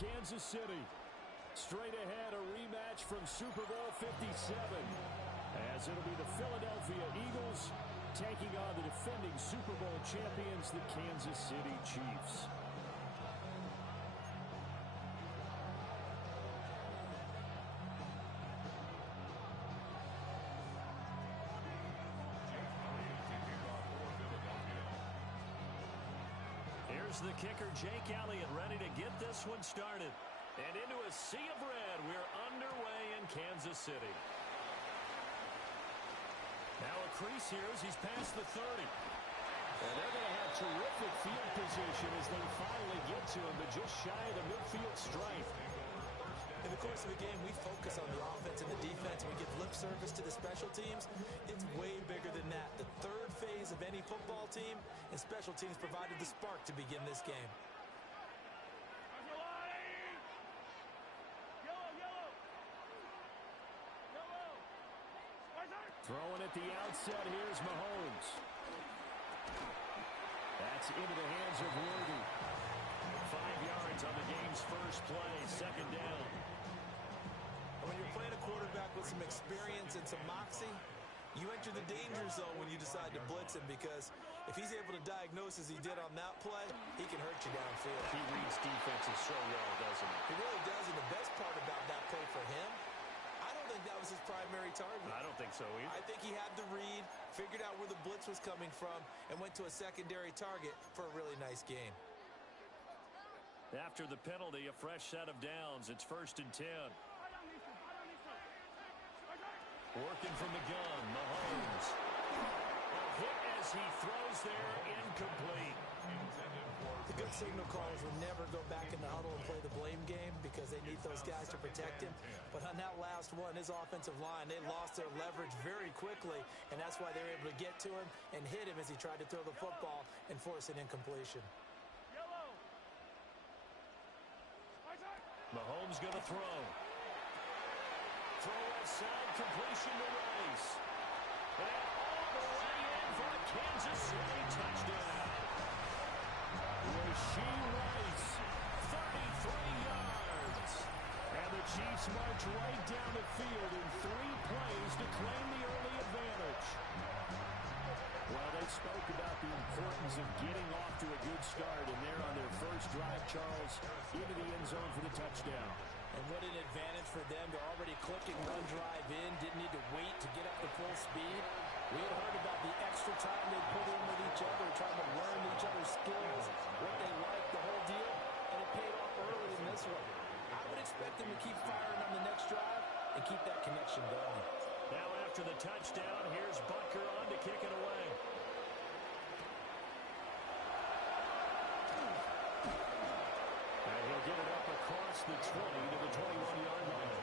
Kansas City. Straight ahead, a rematch from Super Bowl 57, as it'll be the Philadelphia Eagles taking on the defending Super Bowl champions, the Kansas City Chiefs. Here's the kicker, Jake Elliott, ready to get this one started. And into a sea of red, we're underway in Kansas City. Now a crease here as he's past the 30. And they're going to have terrific field position as they finally get to him, but just shy of the midfield stripe. In the course of a game, we focus on the offense and the defense. We give lip service to the special teams. It's way bigger than that. The third phase of any football team, and special teams provided the spark to begin this game. Throwing at the outset, here's Mahomes. That's into the hands of Worthy. 5 yards on the game's first play, second down. When you're playing a quarterback with some experience and some moxie, you enter the danger zone when you decide to blitz him, because if he's able to diagnose as he did on that play, he can hurt you downfield. He reads defenses so well, doesn't he? He really does, and the best part about that play for him, I don't think that was his primary target. I don't think so either. I think he had the read, figured out where the blitz was coming from, and went to a secondary target for a really nice game. After the penalty, a fresh set of downs. It's 1st and 10. Working from the gun, Mahomes. A hit as he throws there, incomplete. The good signal callers will never go back in the huddle and play the blame game because they need those guys to protect him. But on that last one, his offensive line, they lost their leverage very quickly, and that's why they were able to get to him and hit him as he tried to throw the football and force an incompletion. Mahomes going to throw. Throw left side, completion to Rice. And all the way in for a Kansas City touchdown. Rasheed Rice, 33 yards. And the Chiefs march right down the field in 3 plays to claim the early advantage. Well, they spoke about the importance of getting off to a good start, and they're on their first drive, Charles, into the end zone for the touchdown. And what an advantage for them. They're already clicking one drive in, didn't need to wait to get up to full speed. We had heard about the extra time they put in with each other, trying to learn each other's skills, what they like, the whole deal, and it paid off early in this one. I would expect them to keep firing on the next drive and keep that connection going. Now after the touchdown, here's Butker on to kick it away. And he'll get it up across the 20 to the 21-yard line.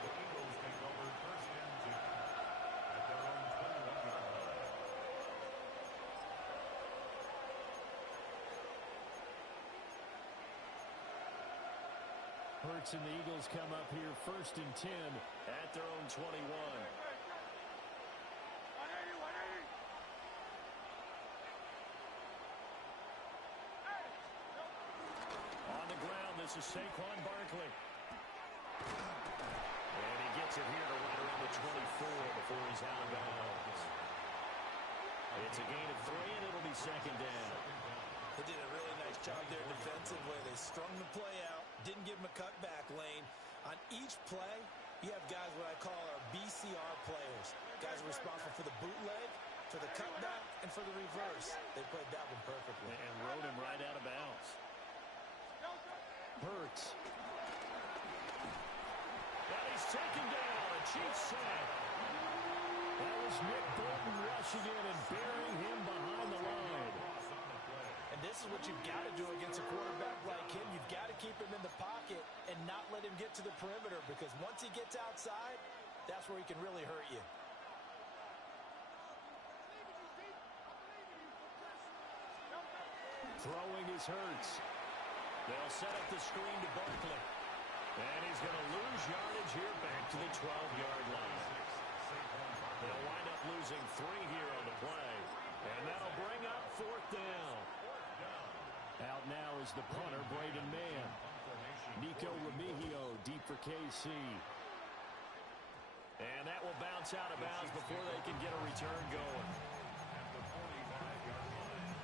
The Eagles take over 1st and 10 at their own 21-yard line. Hurts and the Eagles come up here 1st and 10 at their own 21. On the ground, this is Saquon Barkley. And he gets it here to right around the 24 before he's out of bounds. It's a gain of 3, and it'll be 2nd down. They did a really nice job there defensively. They strung the play out, didn't give him a cutback lane. On each play, you have guys what I call our BCR players. Guys are responsible for the bootleg, for the cutback, and for the reverse. They played that one perfectly. And rode him right out of bounds. Hurts. And he's taken down. A Chiefs sack. That was Nick Bolton rushing in and burying him behind the line. And this is what you've got to do against a quarterback like him. You've got to keep him in the pocket and not let him get to the perimeter, because once he gets outside, that's where he can really hurt you. Throwing is Hurts. They'll set up the screen to Barkley. And he's going to lose yardage here back to the 12-yard line. They'll wind up losing 3 here on the play. And that'll bring up 4th down. Out now is the punter, Braden Mann. for KC. And that will bounce out of bounds before they can get a return going. At the 45-yard line.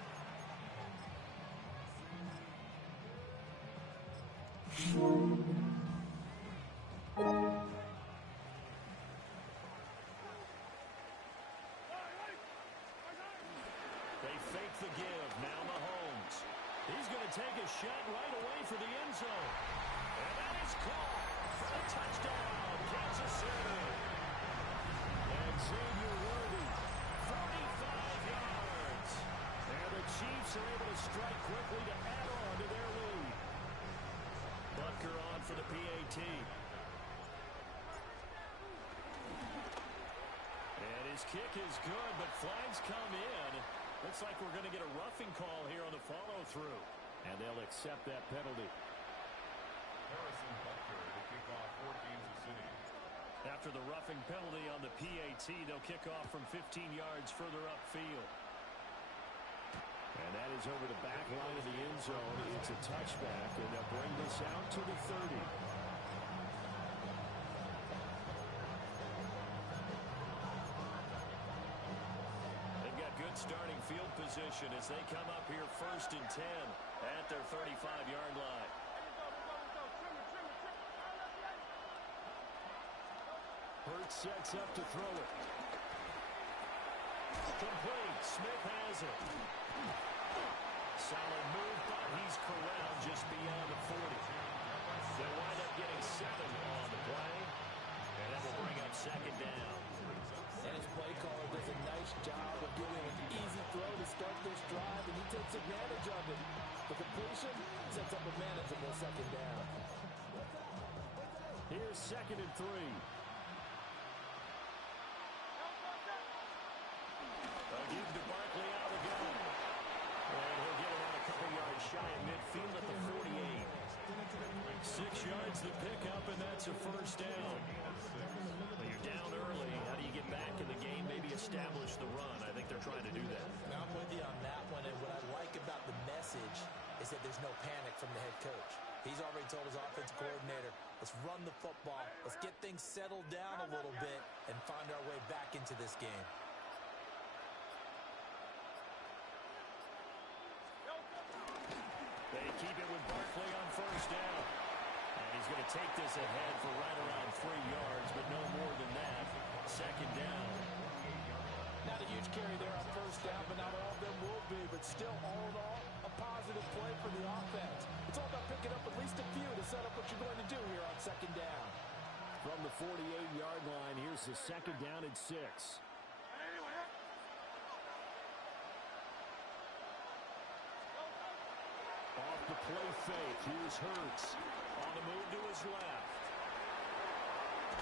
They fake the give. Now Mahomes. He's going to take a shot right away for the end zone. And that is caught for a touchdown, Kansas City. And Xavier Worthy, 45 yards. And the Chiefs are able to strike quickly to add on to their lead. Butker on for the PAT. And his kick is good, but flags come in. Looks like we're going to get a roughing call here on the follow-through. And they'll accept that penalty. Harrison Butker to kick off for Kansas City. After the roughing penalty on the PAT, they'll kick off from 15 yards further upfield. And that is over the back line of the end zone. It's a touchback, and they'll bring this out to the 30. Starting field position as they come up here 1st and 10 at their 35-yard line. Hurts sets up to throw it. Complete. Smith has it. Solid move, but he's corralled just beyond the 40. They'll wind up getting 7 on the play, and that will bring up 2nd down. And his play caller does a nice job of giving him an easy throw to start this drive, and he takes advantage of it. The completion sets up a manageable 2nd down. Here's 2nd and 3. A give to Barkley out of the gun. And he'll get it out a couple yards shy of midfield at the 48. 6 yards to pick up, and that's a 1st down. When you're down early, how do you get back in the game, maybe establish the run? I think they're trying to do that. Now, I'm with you on that one, and what I like about the message is that there's no panic from the head coach. He's already told his offensive coordinator, let's run the football, let's get things settled down a little bit, and find our way back into this game. They keep it with Barkley on 1st down. And he's going to take this ahead for right around 3 yards, but no more than that. 2nd down. Not a huge carry there on 1st down, but not all of them will be. But still, all in all, a positive play for the offense. It's all about picking up at least a few to set up what you're going to do here on 2nd down. From the 48-yard line, here's the 2nd down and 6. Off the play fake, here's Hurts. On the move to his left.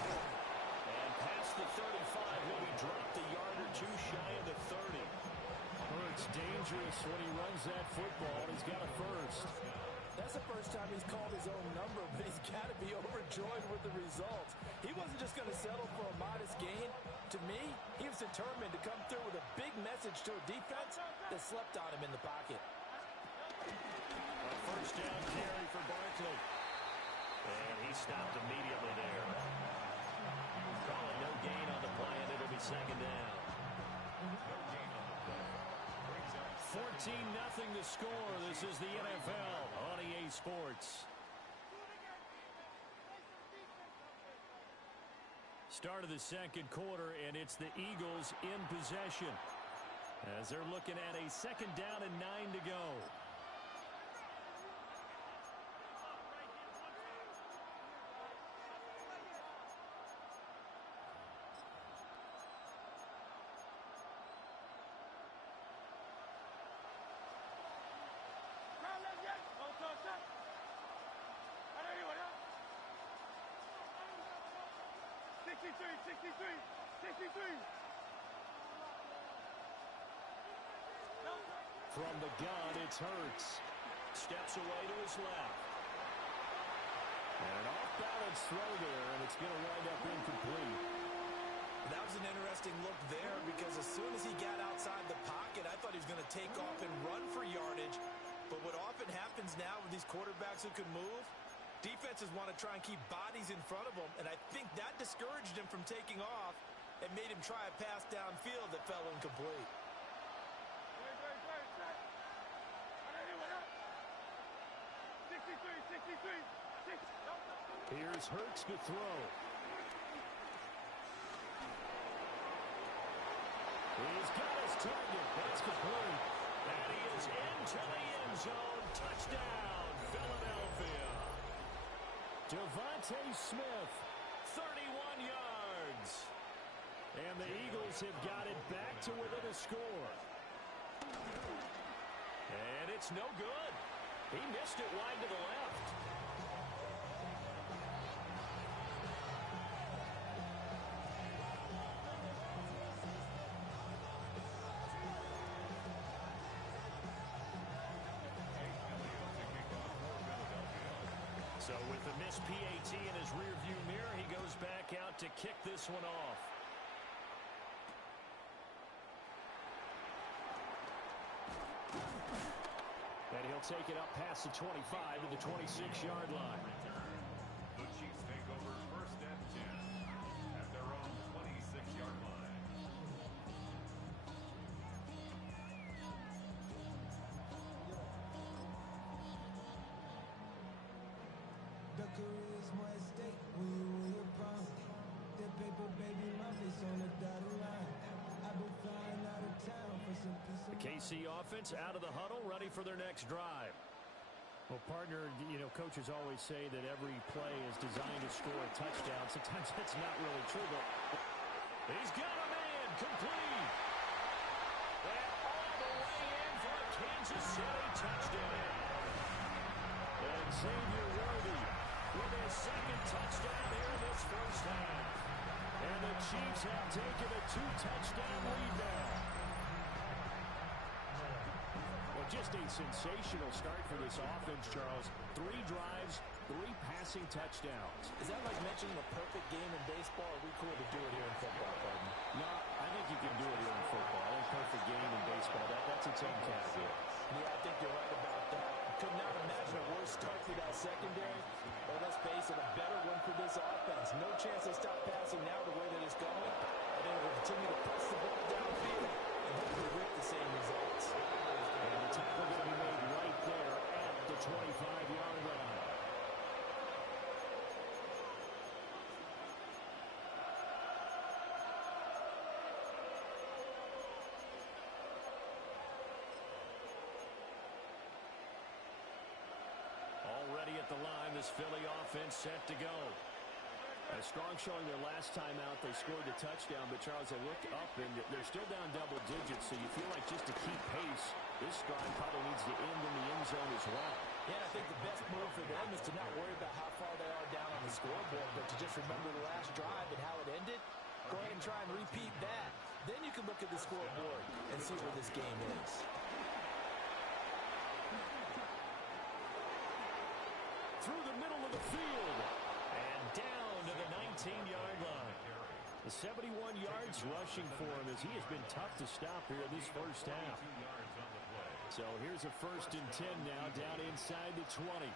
And past the 35, will be dropped a yard or two shy of the 30. Hurts dangerous when he runs that football. He's got a 1st. That's the first time he's called his own number, but he's got to be overjoyed with the results. He wasn't just going to settle for a modest gain. To me, he was determined to come through with a big message to a defense that slept on him in the pocket. A 1st down carry for Barkley. And he stopped immediately there. Calling no gain on the play, and it'll be 2nd down. 14-0 the score. This is the NFL on EA Sports. Start of the 2nd quarter, and it's the Eagles in possession as they're looking at a 2nd down and 9 to go. From the gun, it's Hurts. Steps away to his left. And an off-balance throw there, and it's going to wind up incomplete. That was an interesting look there because as soon as he got outside the pocket, I thought he was going to take off and run for yardage. But what often happens now with these quarterbacks who can move, defense defenses want to try and keep bodies in front of him, and I think that discouraged him from taking off and made him try a pass downfield that fell incomplete. Here's Hurts to throw. He's got his target. That's complete. And he is into the end zone. Touchdown, Philadelphia. Devontae Smith, 31 yards. And the Eagles have got it back to within a score. And it's no good. He missed it wide to the left. So with the missed PAT in his rearview mirror, he goes back out to kick this one off. And he'll take it up past the 25 to the 26-yard line. The Chiefs take over first and 10 at their own 26-yard line. The career's more at stake when you win your prime. That paper, baby, my face on the dotted line. I've been flying out of town for some peace of The KC offense out of the huddle, ready for their next drive. Well, partner, you know, coaches always say that every play is designed to score a touchdown. Sometimes that's not really true, but he's got a man complete. And all the way in for a Kansas City touchdown. And Xavier Worthy with his second touchdown here in this first half. And the Chiefs have taken a 2-touchdown lead now. Well, just a sensational start for this offense, Charles. 3 drives, 3 passing touchdowns. Is that like mentioning a perfect game in baseball? Or are we cool to do it here in football, pardon? No, I think you can do it here in football. I think perfect game in baseball, that's its own category. Yeah, I think you're right about that. Could not imagine a worse start for that secondary. But let's face it, a better one for this offense. No chance they stop passing now the way that it's going. And then we'll continue to press the ball downfield and hopefully reap the same results. And the tackle going to be made right there at the 25-yard line. Already at the line, this Philly offense set to go. A strong showing their last time out. They scored the touchdown, but Charles, they look up and they're still down double digits, so you feel like just to keep pace, this drive probably needs to end in the end zone as well. Yeah, I think the best move for them is to not worry about how far they are down on the scoreboard, but to just remember the last drive and how it ended. Go ahead and try and repeat that. Then you can look at the scoreboard and see where this game is. Through the middle of the field and down to the 19-yard line. The 71 yards rushing for him as he has been tough to stop here in this first half. So here's a 1st and 10 now down inside the 20.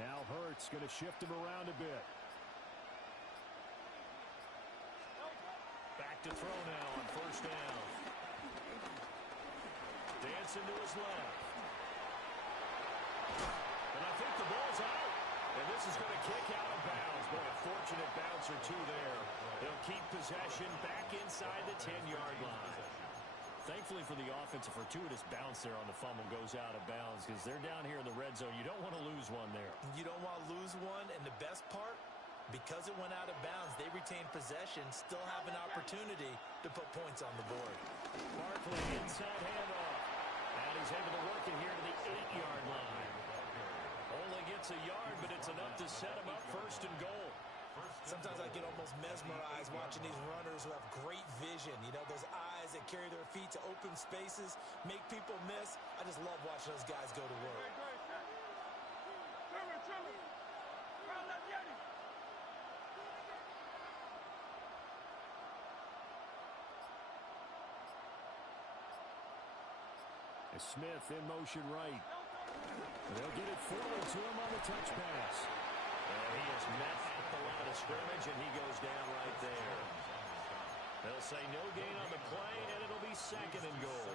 Now Hurts going to shift him around a bit. Back to throw now on 1st down. Dancing to his left. And I think the ball's out. And this is going to kick out of bounds. Boy, a fortunate bounce or two there. They'll keep possession back inside the 10-yard line. Thankfully for the offense, a fortuitous bounce there on the fumble goes out of bounds because they're down here in the red zone. You don't want to lose one there. You don't want to lose one, and the best part, because it went out of bounds, they retained possession, still have an opportunity to put points on the board. Barkley inside handoff. And he's able to work it here to the 8-yard line. Only gets a yard, but it's enough to set him up 1st and goal. Sometimes I get almost mesmerized watching these runners who have great vision. You know, those eyes that carry their feet to open spaces, make people miss. I just love watching those guys go to work. And Smith in motion right. They'll get it forward to him on the touch pass. And he is met at the line of scrimmage, and he goes down right there. They'll say no gain on the play, and it'll be 2nd and goal.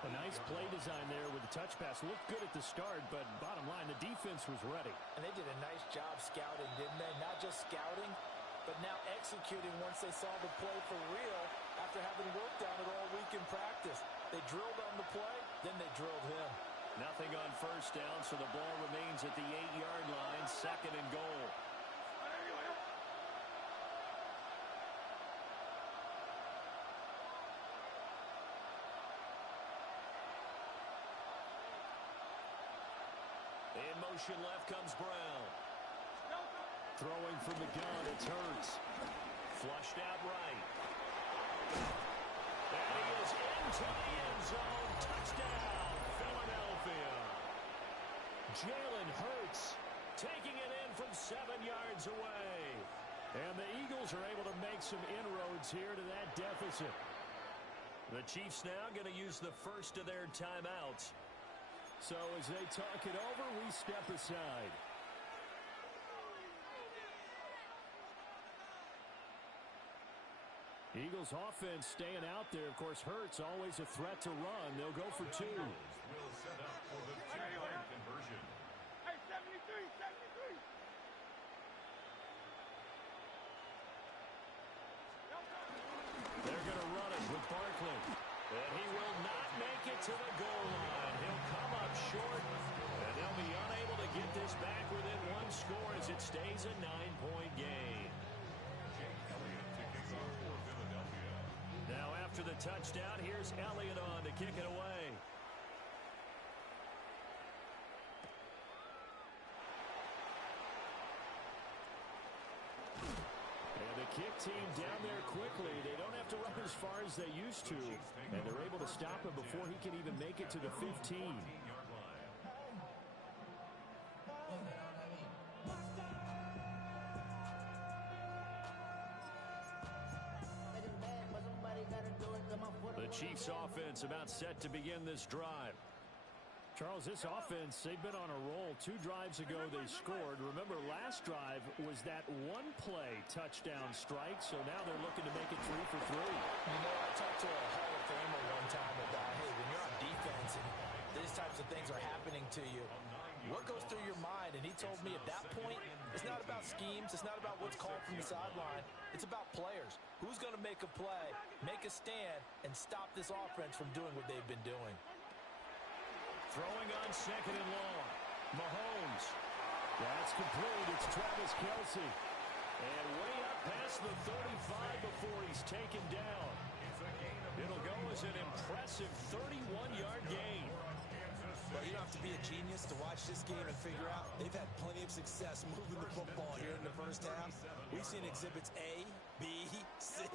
A nice play design there with the touch pass. Looked good at the start, but bottom line, the defense was ready. And they did a nice job scouting, didn't they? Not just scouting, but now executing once they saw the play for real after having worked on it all week in practice. They drilled on the play, then they drilled him. Nothing on first down, so the ball remains at the 8-yard line, 2nd and goal. In motion left comes Brown. Throwing from the gun, it's Hurts. Flushed out right. And he is into the end zone. Touchdown, Philadelphia. Jalen Hurts taking it in from 7 yards away. And the Eagles are able to make some inroads here to that deficit. The Chiefs now going to use the first of their timeouts. So as they talk it over, we step aside. Eagles offense staying out there. Of course, Hurts always a threat to run. They'll go for 2. Will set up for the two-point conversion. Hey, 73, 73. They're going to run it with Barkley. And he will not make it to the goal line. He'll come up short, and they'll be unable to get this back within 1 score as it stays a 9-point game. Now after the touchdown, here's Elliott on to kick it away. And the kick team down there quickly. They don't have to run as far as they used to. And they're able to stop him before he can even make it to the 15. The Chiefs offense about set to begin this drive. Charles, this offense, they've been on a roll. 2 drives ago they scored. Remember, last drive was that one-play touchdown strike, so now they're looking to make it 3 for 3. You know, I talked to a Hall of Famer one time about, hey, when you're on defense and these types of things are happening to you, what goes through your mind? And he told me at that point, it's not about schemes. It's not about what's called from the sideline. It's about players. Who's going to make a play, make a stand, and stop this offense from doing what they've been doing? Throwing on 2nd and long. Mahomes. That's complete. It's Travis Kelce. And way up past the 35 before he's taken down. It'll go as an impressive 31-yard gain. Well, you don't have to be a genius to watch this game and figure out they've had plenty of success moving the football here in the first half. We've seen exhibits A, B, C,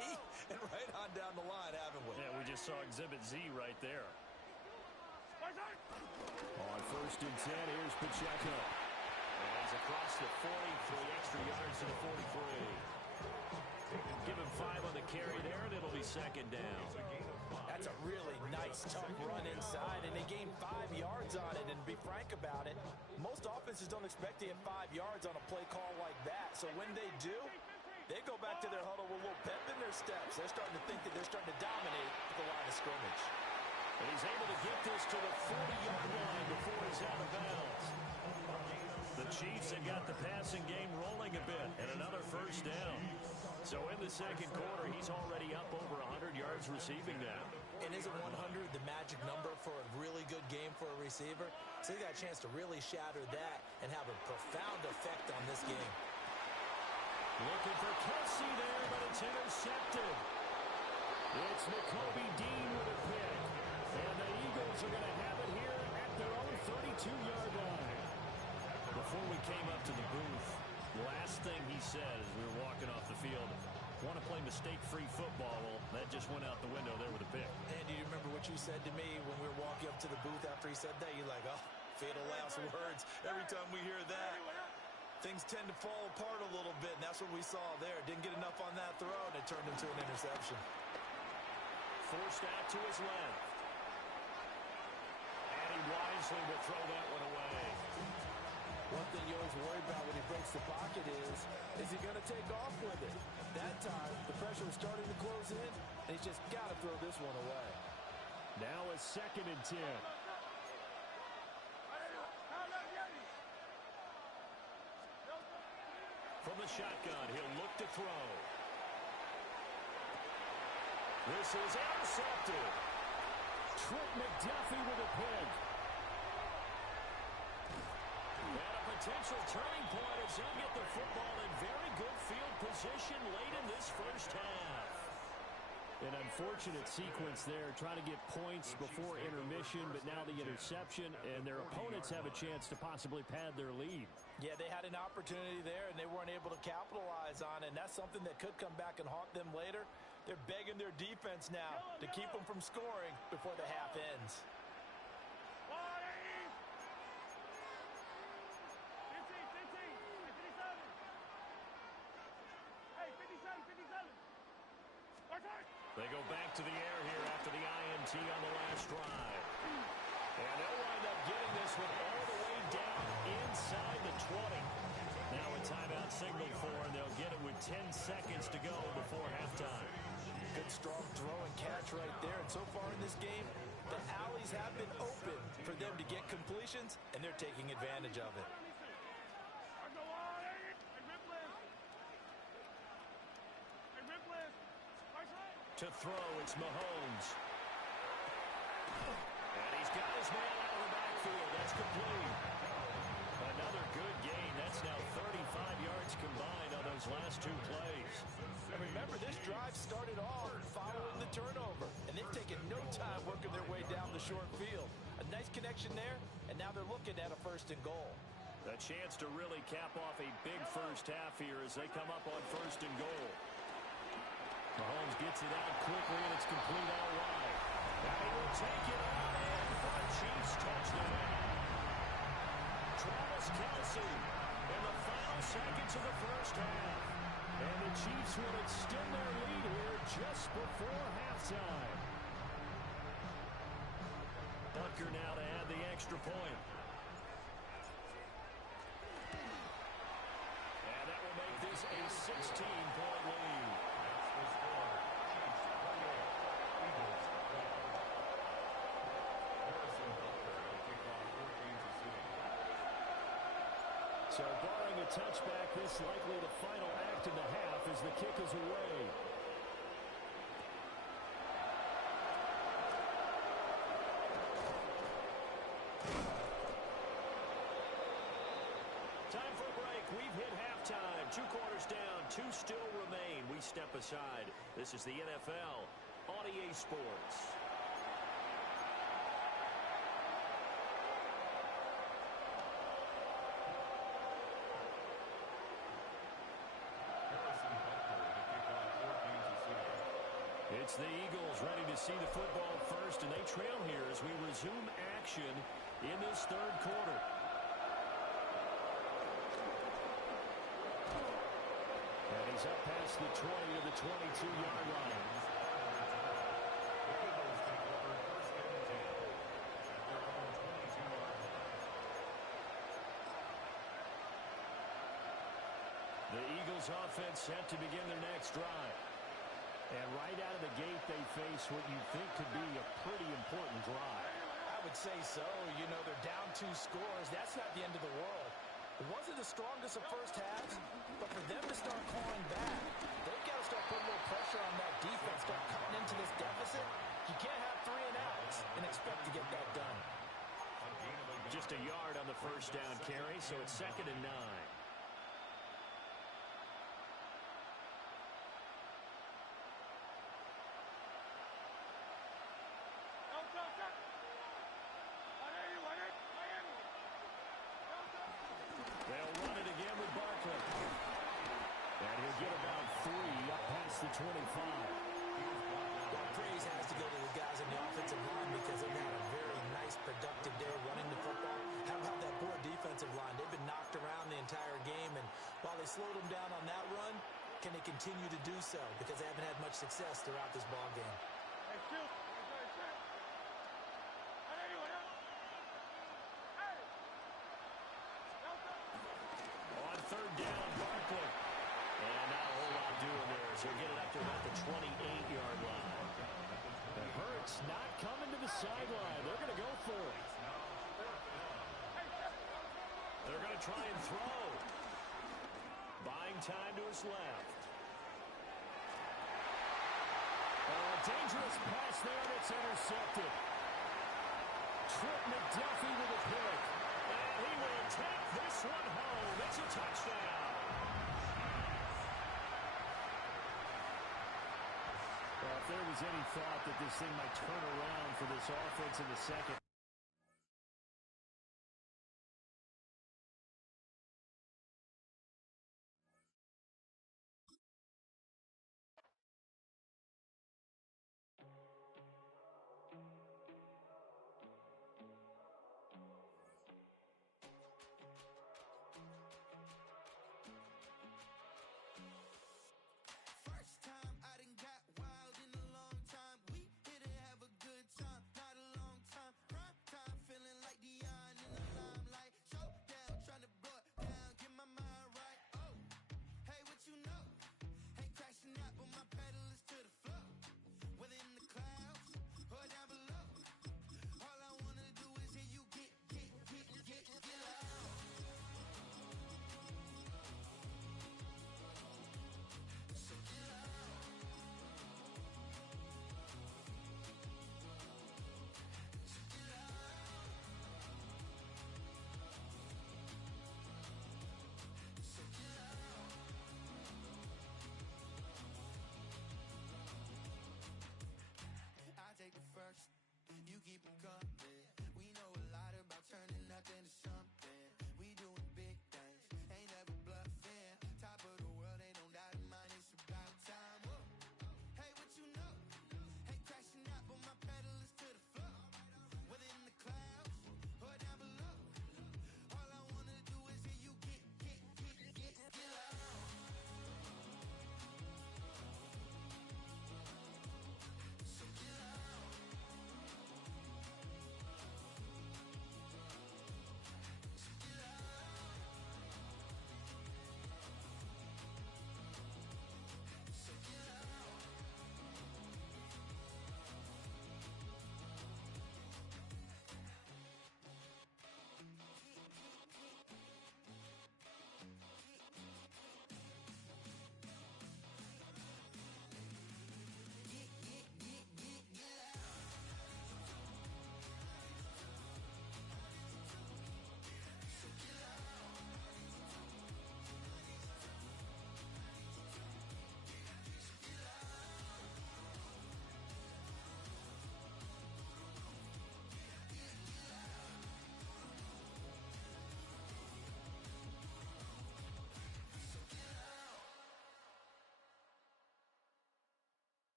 and right on down the line, haven't we? Yeah, we just saw exhibit Z right there. On 1st and 10, here's Pacheco. And he's across the 40, 3 extra yards to the 43. Give him 5 on the carry there, and it'll be 2nd down. That's a really nice, tough run inside, and they gained 5 yards on it. And to be frank about it, most offenses don't expect to get 5 yards on a play call like that. So when they do, they go back to their huddle with a little pep in their steps. They're starting to think that they're starting to dominate the line of scrimmage. And he's able to get this to the 40-yard line before he's out of bounds. The Chiefs have got the passing game rolling a bit, and another first down. So in the second quarter, he's already up over 100 yards receiving now. And isn't 100 the magic number for a really good game for a receiver? So they got a chance to really shatter that and have a profound effect on this game. Looking for Kelce there, but it's intercepted. It's Nakobe Dean with a pick. And the Eagles are going to have it here at their own 32-yard line. Before we came up to the booth, the last thing he said as we were walking off the field, want to play mistake-free football. Well, that just went out the window there with a pick. Andy, do you remember what you said to me when we were walking up to the booth after he said that? You're like, oh, fatal last words. Every time we hear that, things tend to fall apart a little bit, and that's what we saw there. Didn't get enough on that throw, and it turned into an interception. Forced out to his left. wisely to throw that one away. One thing you always worry about when he breaks the pocket is he going to take off with it? That time, the pressure was starting to close in, and he's just got to throw this one away. Now a 2nd and 10. From the shotgun, he'll look to throw. This is intercepted. Trent McDuffie with a pick. And a potential turning point as they'll get the football in very good field position late in this first half. An unfortunate sequence there, trying to get points before intermission, but now the interception, and their opponents have a chance to possibly pad their lead. Yeah, they had an opportunity there, and they weren't able to capitalize on it, and that's something that could come back and haunt them later. They're begging their defense now to keep them from scoring before the half ends. They go back to the air here after the INT on the last drive. And they'll wind up getting this one all the way down inside the 20. Now a timeout signal for, and they'll get it with 10 seconds to go before halftime. Good, strong throw and catch right there. And so far in this game, the alleys have been open for them to get completions, and they're taking advantage of it. To throw, it's Mahomes. And he's got his man out of the backfield. That's complete. Another good gain. That's now 35 yards combined on those last 2 plays. And remember, this drive started off following the turnover, and they've taken no time working their way down the short field. A nice connection there, and now they're looking at a 1st and goal. A chance to really cap off a big first half here as they come up on 1st and goal. Mahomes gets it out quickly, and it's complete all wide. And he will take it on in for a Chiefs touchdown. Travis Kelce in the final seconds of the first half. And the Chiefs will extend their lead here just before halftime. Butker now to add the extra point. And that will make this a 16-point lead. So barring a touchback, this likely the final act in the half as the kick is away. Time for a break. We've hit halftime. 2 quarters down, 2 still remain. We step aside. This is the NFL on EA Sports. It's the Eagles ready to see the football first, and they trail here as we resume action in this 3rd quarter. And he's up past the 20 to the 22-yard line. The Eagles offense set to begin their next drive. And right out of the gate, they face what you think could be a pretty important drive. I would say so. You know, they're down 2 scores. That's not the end of the world. It wasn't the strongest of first halves, but for them to start clawing back, they've got to start putting a little pressure on that defense, start cutting into this deficit. You can't have 3 and outs and expect to get that done. Just a yard on the first down carry, so it's 2nd and 9. They'll run it again with Barkley. And he'll get about 3 up past the 25. Well, praise has to go to the guys on the offensive line because they've had a very nice, productive day running the football. How about that poor defensive line? They've been knocked around the entire game, and while they slowed them down on that run, can they continue to do so? Because they haven't had much success throughout this ball game. 28-yard line. The Hurts not coming to the sideline. They're going to go for it. They're going to try and throw. Buying time to his left. Dangerous pass there, and it's intercepted. Trip McDuffie with a pick. And he will take this one home. It's a touchdown. Well, if there was any thought that this thing might turn around for this offense in the second.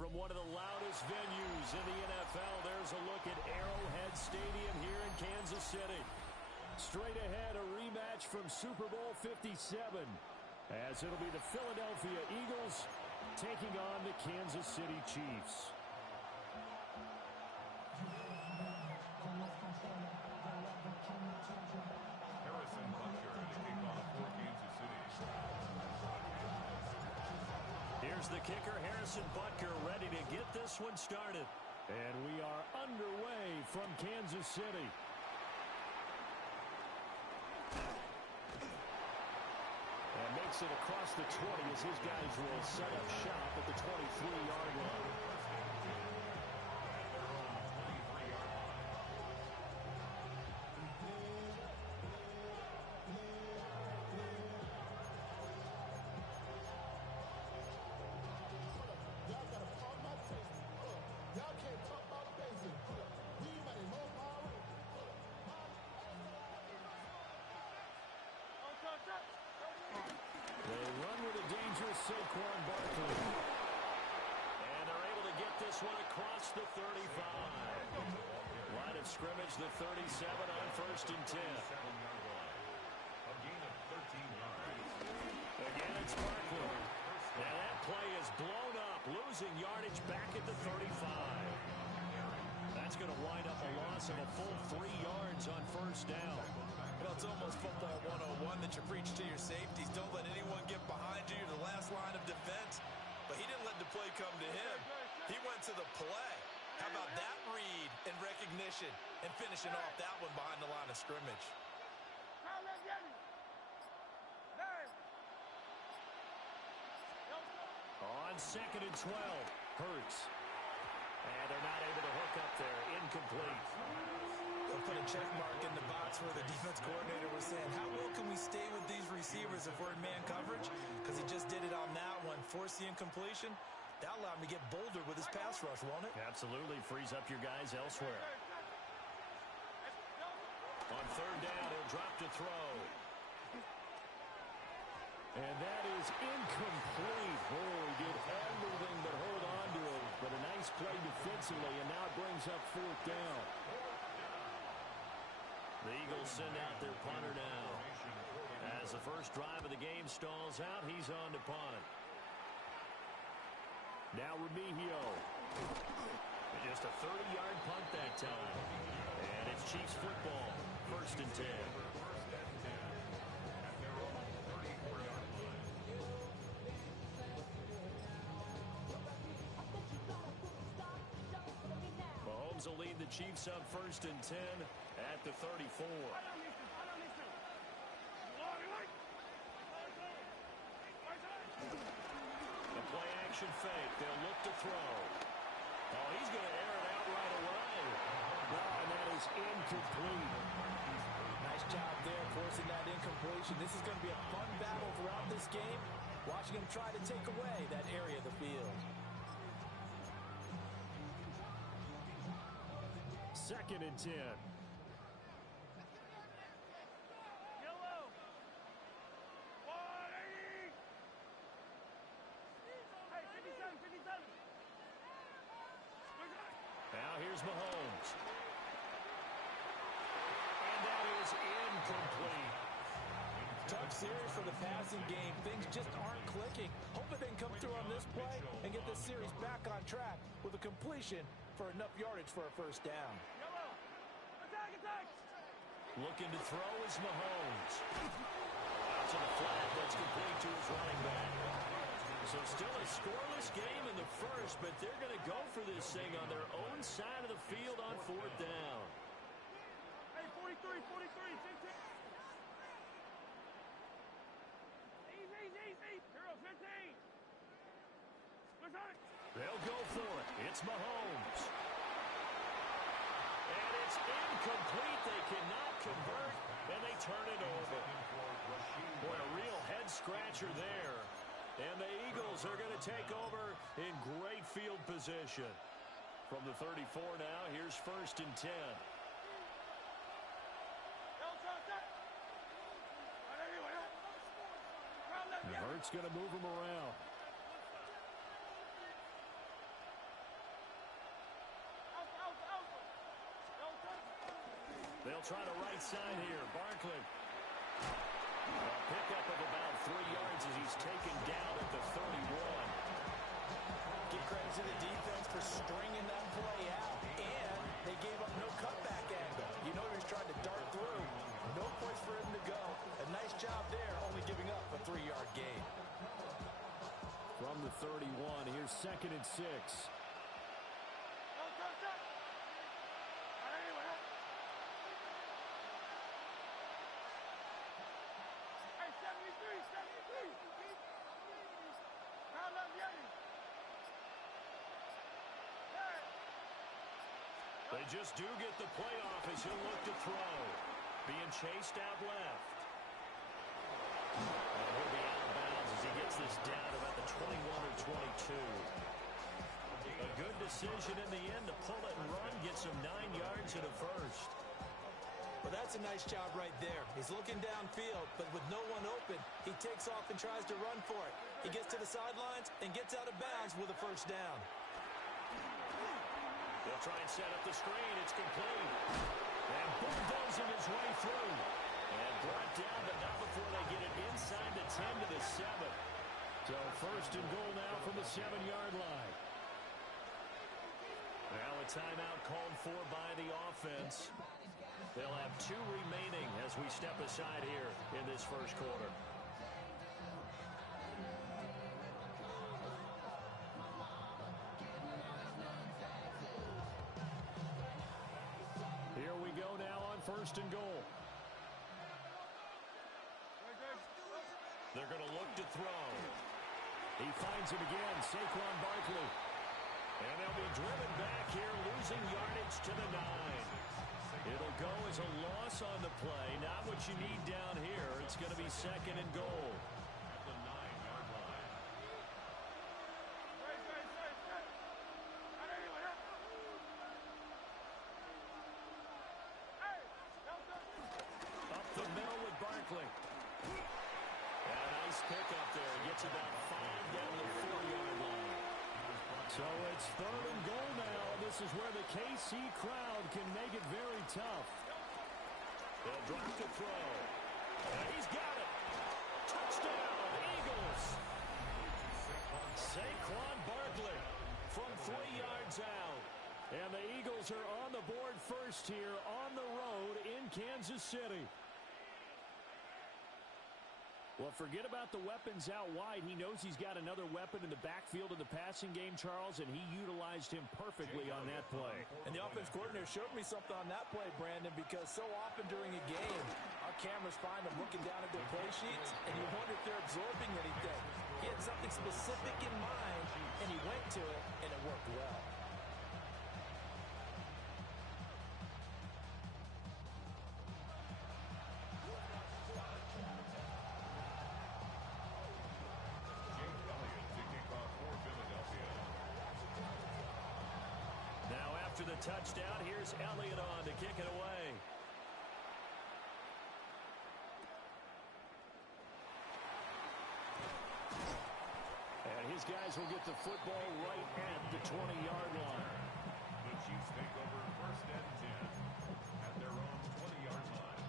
From one of the loudest venues in the NFL, there's a look at Arrowhead Stadium here in Kansas City. Straight ahead, a rematch from Super Bowl 57, as it'll be the Philadelphia Eagles taking on the Kansas City Chiefs. Harrison Butker to kick off for Kansas City. Here's the kicker, Harrison Butker, ready to get this one started. And we are underway from Kansas City. And makes it across the 20 as his guys will set up shop at the 23-yard line. They run with a dangerous Saquon Barkley. And they're able to get this one across the 35. Line of scrimmage, the 37 on 1st and 10. A gain of 13 yards. They losing yardage back at the 35. That's going to wind up a loss of a full 3 yards on first down. Well, it's almost football 101 that you preach to your safeties. Don't let anyone get behind you. You're the last line of defense. But he didn't let the play come to him. He went to the play. How about that read and recognition and finishing off that one behind the line of scrimmage? On 2nd and 12, Hurts. And they're not able to hook up there. Incomplete. They'll put a check mark in the box where the defense coordinator was saying, how well can we stay with these receivers if we're in man coverage? Because he just did it on that one. Force the incompletion. That allowed him to get bolder with his pass rush, won't it? Absolutely. Frees up your guys elsewhere. On 3rd down, he'll drop to throw. And that is incomplete. Oh, he did everything but hold on to it. But a nice play defensively, and now it brings up 4th down. The Eagles send out their punter now. As the first drive of the game stalls out, he's on to punt. Now Remigio. Just a 30-yard punt that time. And it's Chiefs football. 1st and 10. Mahomes will lead the Chiefs up 1st and 10 at the 34. The play action fake. They'll look to throw. Oh, he's going to air it out right away. No, and that is incomplete. Nice job there forcing that incompletion. This is going to be a fun battle throughout this game. Watching him try to take away that area of the field. 2nd and 10. Now here's Mahomes. And that is incomplete. Tough series for the passing game. Things just aren't clicking. Hoping they can come through on this play and get this series back on track with a completion for enough yardage for a 1st down. Looking to throw is Mahomes. Out to the flat. That's complete to his running back. So still a scoreless game in the first, but they're going to go for this thing on their own side of the field on 4th down. Hey, 43, 43, 15. Easy. Hero, 15. What's on it? They'll go for it. It's Mahomes. And it's incomplete. They cannot convert, and they turn it over. Boy, a real head-scratcher there. And the Eagles are going to take over in great field position. From the 34 now, here's 1st and 10. And Hurts going to move him around. They'll try the right side here. Barkley. A pickup of about 3 yards as he's taken down at the 31. Give credit to the defense for stringing that play out, and they gave up no cutback angle. You know he was trying to dart through. No place for him to go. A nice job there, only giving up a 3-yard gain. From the 31, here's 2nd and 6. They just do get the playoff as he'll look to throw. Being chased out left. And he'll be out of bounds as he gets this down about the 21 or 22. A good decision in the end to pull it and run, get some 9 yards and a first. Well, that's a nice job right there. He's looking downfield, but with no one open, he takes off and tries to run for it. He gets to the sidelines and gets out of bounds with a 1st down. They'll try and set up the screen. It's complete. And bulldozing his way through. And brought down, but not before they get it inside the 10 to the 7. So 1st and goal now from the 7-yard line. timeout called for by the offense. They'll have 2 remaining as we step aside here in this first quarter. Here we go now on 1st and goal. They're going to look to throw. He finds him again, Saquon Barkley. And they'll be driven back here, losing yardage to the 9. It'll go as a loss on the play. Not what you need down here. It's going to be 2nd and goal. At the 9-yard line. Up the middle with Barkley. And a nice pickup there. Gets about 5 down the 4-yard line. So it's 3rd and goal now. This is where the KC crowd can make it very tough. They'll drop the throw. And he's got it. Touchdown, Eagles. Saquon Barkley from 3 yards out. And the Eagles are on the board first here on the road in Kansas City. Well, forget about the weapons out wide. He knows he's got another weapon in the backfield of the passing game, Charles, and he utilized him perfectly on that play. And the offense coordinator showed me something on that play, Brandon, because so often during a game, our cameras find them looking down at their play sheets, and you wonder if they're absorbing anything. He had something specific in mind, and he went to it, and it worked well. After the touchdown, here's Elliott on to kick it away. And his guys will get the football right at the 20-yard line. The Chiefs take over 1st and 10 at their own 20-yard line.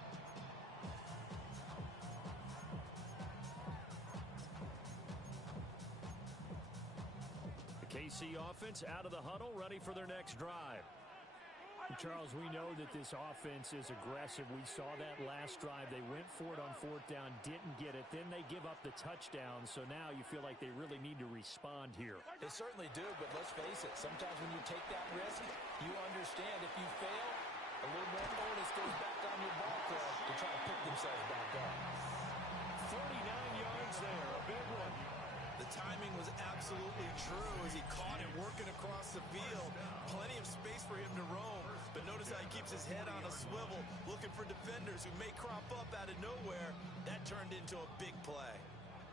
The KC offense out of the huddle, ready for their next drive. Charles, we know that this offense is aggressive. We saw that last drive. They went for it on 4th down, didn't get it. Then they give up the touchdown. So now you feel like they really need to respond here. They certainly do, but let's face it. Sometimes when you take that risk, you understand if you fail, a little more onus goes back on your ball club to try to pick themselves back up. 39 yards there, a big one. The timing was absolutely true as he caught it working across the field. Plenty of space for him to roam. But notice how he keeps his head on a swivel, looking for defenders who may crop up out of nowhere. That turned into a big play.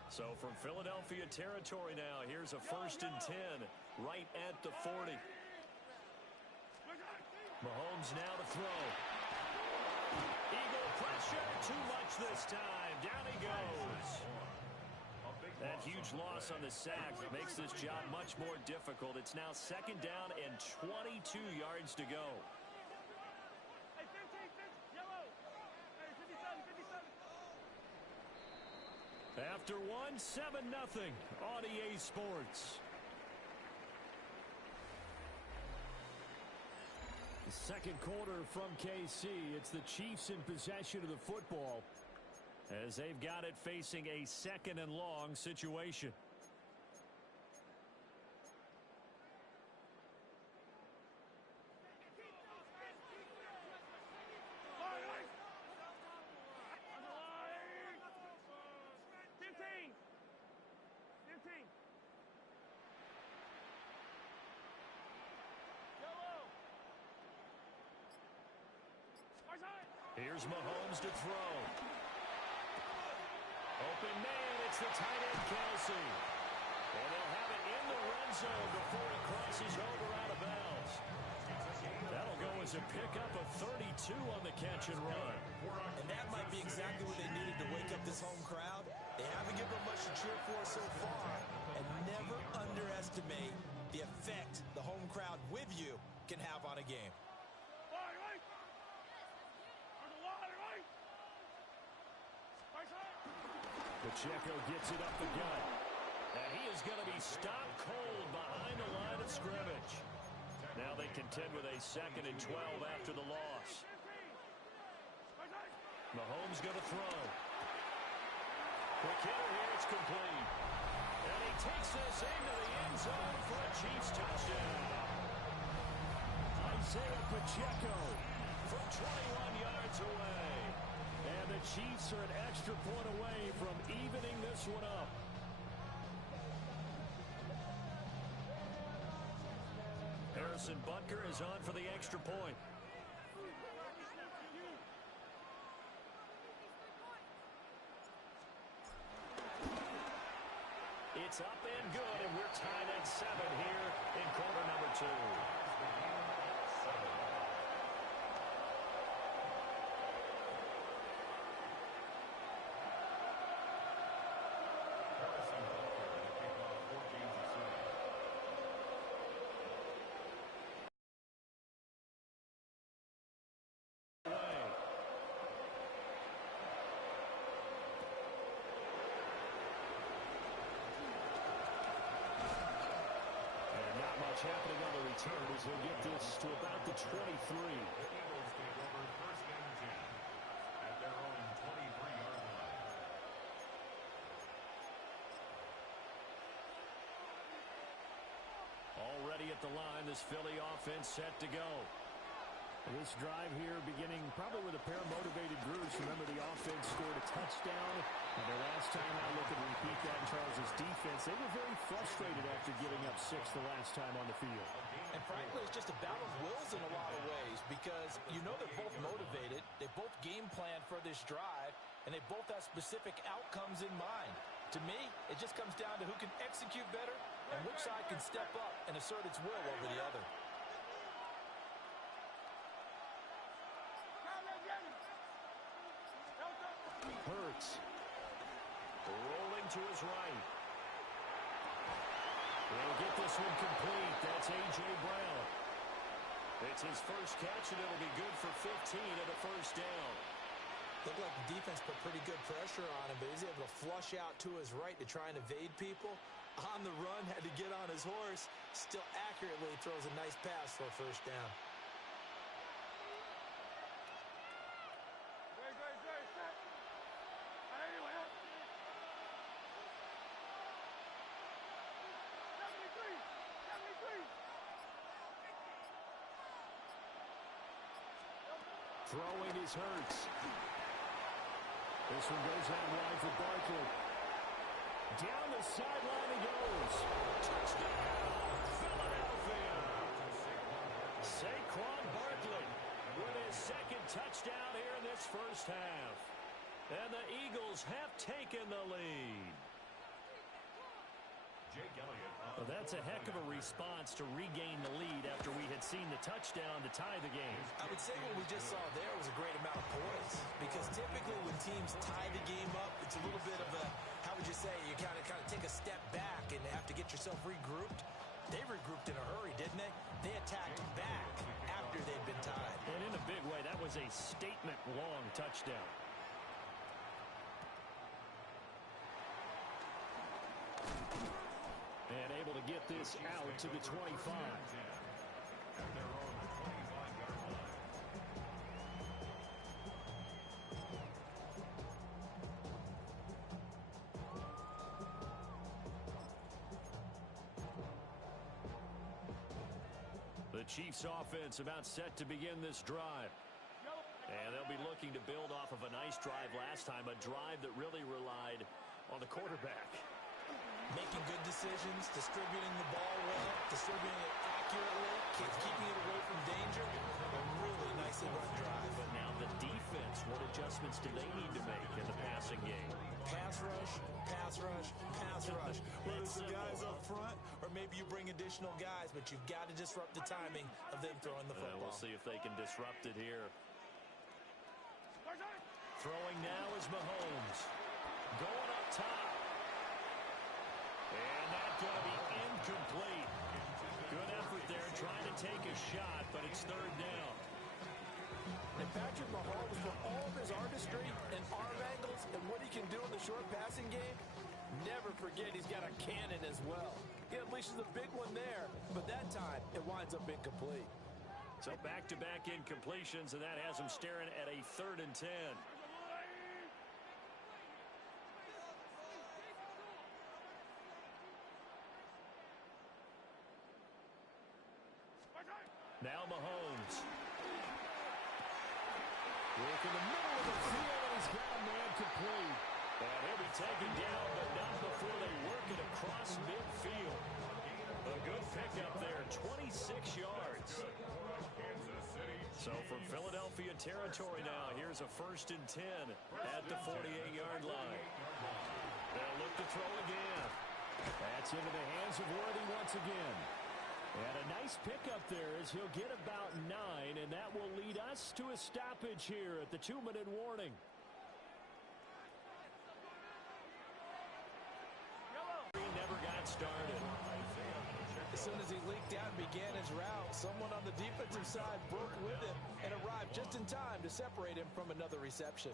So from Philadelphia territory now, here's a 1st and 10 right at the 40. Mahomes now to throw. Eagle pressure, too much this time. Down he goes. That huge loss on the sack makes this job much more difficult. It's now 2nd down and 22 yards to go. After one, 7-0 on EA Sports. The second quarter from KC. It's the Chiefs in possession of the football, as they've got it facing a 2nd and long situation. Here's Mahomes to throw. Open man, it's the tight end, Kelsey. And they'll have it in the red zone before he crosses over out of bounds. That'll go as a pickup of 32 on the catch and run. And that might be exactly what they needed to wake up this home crowd. They haven't given them much to cheer for so far. And never underestimate the effect the home crowd with you can have on a game. Pacheco gets it up the gut. And he is going to be stopped cold behind the line of scrimmage. Now they contend with a 2nd and 12 after the loss. Mahomes going to throw. Quick hitter here, it's complete. And he takes this into the end zone for a Chiefs touchdown. Isaiah Pacheco from 21 yards away. And the Chiefs are an extra point away from evening this one up. Harrison Butker is on for the extra point. It's up and good, and we're tied at 7 here in quarter number 2. Happening on the return as he'll get this to about the 23. The Eagles take over 1st and 10 at their own 23-yard line. Already at the line, this Philly offense set to go. This drive here beginning probably with a pair of motivated groups. Remember, the offense scored a touchdown. And their last time out, look at repeat that in Charles' defense. They were very frustrated after giving up 6 the last time on the field. And frankly, it's just a battle of wills in a lot of ways because you know they're both motivated. They both game plan for this drive, and they both have specific outcomes in mind. To me, it just comes down to who can execute better and which side can step up and assert its will over the other. Hurts. Rolling to his right. He'll get this one complete. That's A.J. Brown. It's his first catch, and it'll be good for 15 and a first down. Looked like the defense put pretty good pressure on him, but he's able to flush out to his right to try and evade people. On the run, had to get on his horse. Still accurately throws a nice pass for a first down. Throwing is Hurts. This one goes out wide for Barkley. Down the sideline he goes. Touchdown, Philadelphia. Saquon Barkley with his 2nd touchdown here in this first half. And the Eagles have taken the lead. Jake Elliott. Well, that's a heck of a response to regain the lead after we had seen the touchdown to tie the game. I would say what we just saw there was a great amount of poise because typically when teams tie the game up, it's a little bit of a, how would you say, you kind of take a step back and have to get yourself regrouped. They regrouped in a hurry, didn't they? They attacked back after they'd been tied. And in a big way, that was a statement-long touchdown. And able to get this out to the 25. At their own 25-yard line. The Chiefs offense about set to begin this drive. And they'll be looking to build off of a nice drive last time, a drive that really relied on the quarterback. Making good decisions, distributing the ball well, distributing it accurately, keeping it away from danger. A really nicely run drive. But now the defense, what adjustments do they need to make in the passing game? Pass rush, pass rush, pass rush. Whether it's the guys up front or maybe you bring additional guys, but you've got to disrupt the timing of them throwing the football. We'll see if they can disrupt it here. Throwing now is Mahomes. Going up top. And that's going to be incomplete. Good effort there trying to take a shot, but it's 3rd down. And Patrick Mahomes, for all of his artistry and arm angles and what he can do in the short passing game, never forget he's got a cannon as well. He completion's a big one there, but that time it winds up incomplete. So back-to-back incompletions, and that has them staring at a 3rd and 10. Now Mahomes. Work in the middle of the field, and he's got a man complete. And he'll be taken down, but not before they work it across midfield. A good pickup there, 26 yards. So from Philadelphia territory now, here's a 1st and 10 at the 48-yard line. They'll look to throw again. That's into the hands of Worthy once again. And a nice pickup there as he'll get about 9, and that will lead us to a stoppage here at the 2-minute warning. Never got started. As soon as he leaked out and began his route, someone on the defensive side broke with him and arrived just in time to separate him from another reception.